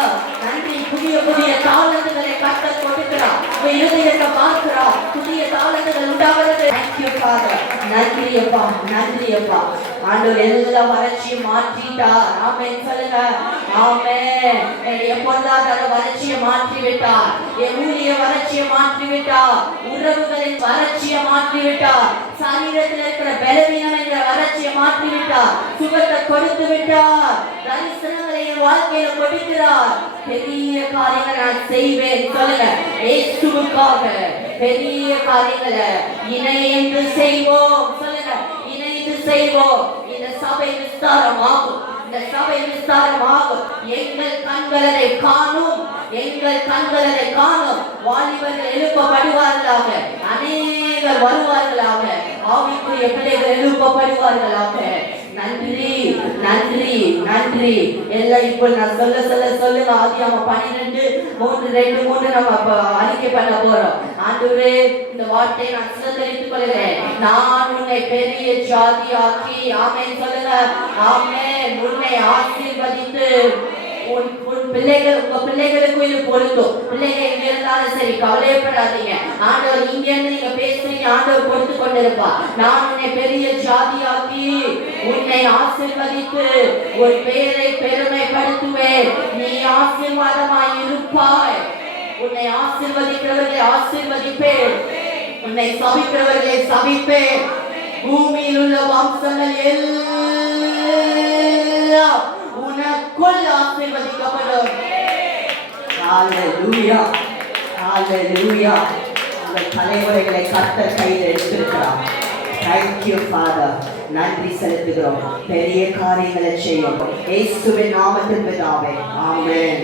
நன்றி. புதிய புதிய தாளந்துகளை கர்த்தர் கொடுக்கிறார். உங்க இருதயத்தை பார்க்கிறார். புதிய தாளந்துகள் உண்டாகிறது. Thank you Father. நன்றி அப்பா, நன்றி அப்பா. ஆண்டவர் எல்லா வறட்சியும் மாற்றிட்டார். ஆமென் சொல்லுங்க. ஆமென். என்னுடைய பொருளாதார வறட்சியை மாற்றி விட்டார். என் ஊழிய வறட்சியை மாற்றி விட்டார். உறவுகளின் வறட்சியை மாற்றி விட்டார். சரீரத்தில் இருக்கிற பலவீனம் என்ற வறட்சியை மாற்றி விட்டார். சுகத்தை கொடுத்து விட்டார். தரிசனங்களை என் வாழ்க்கையில கொடுக்கிறார். பெரிய காரியங்களை நான் செய்வேன். சொல்லுங்க, இயேசுவுக்காக பெரிய காரியங்களை இணைந்து செய்வோம். சொல்லுங்க, இணைந்து செய்வோம். இந்த சபை விஸ்தாரமாகும். இந்த சபை விஸ்தாரமாகும். எங்கள் கண்கள் அதை காணும். எங்கள் கண்கள் அதை காணும். வாலிபர்கள் எழுப்பப்படுவார்களாக. அநேகர் வருவார்களாக. ஆவிக்குரிய பிள்ளைகள் எழுப்பப்படுவார்களாக. நன்றி நன்றி நன்றி. எல்லாம் இப்போ நான் சொல்ல சொல்ல சொல்லுங்க. ஆதியாகமம் 12:3 நம்ம அறிக்கை பண்ண போறோம். ஆண்டவரே, இந்த வார்த்தையை நான் சுதந்திரித்துக் கொள்கிறேன். நான் உன்னை பெரிய ஜாதியாக்கி, ஆமென் சொல்லுங்க. ஆமென். உன்னை ஆசீர்வதித்து உன் பிள்ளைகள், உங்க பிள்ளைகளுக்கும் இது பொருந்தும். பிள்ளைங்க எங்க இருந்தாலும் சரி, கவலைப்படாதீங்க. ஆண்டவர் இங்க இருந்து நீங்க பேசுறீங்க, ஆண்டவர் கொடுத்து கொண்டிருப்பா. நான் உன்னை பெரிய ஜாதியாக்கி உன்னை ஆசீர்வதித்து உன் பெயரை பெருமைப்படுத்துவேன். நீ ஆசீர்வாதமாய் இருப்பாய். உன்னை ஆசீர்வதிக்கிறவர்களை ஆசீர்வதிப்பேன். உன்னை சபிக்கிறவர்களை சபிப்பேன். பூமியில் உள்ள வம்சங்கள் எல்லாம் உனக்குள் ஆசீர்வதிக்கப்படும். ஹalleluya ஹalleluya. உங்கள் தலைமுறைகளை கர்த்தர் கையில் எடுத்திருக்கிறார். Thank you Father. நன்றி செலுத்துகிறோம். பெரிய காரியங்களை செய்யும். இயேசுவின் நாமத்தில் பிதாவே. ஆமென்.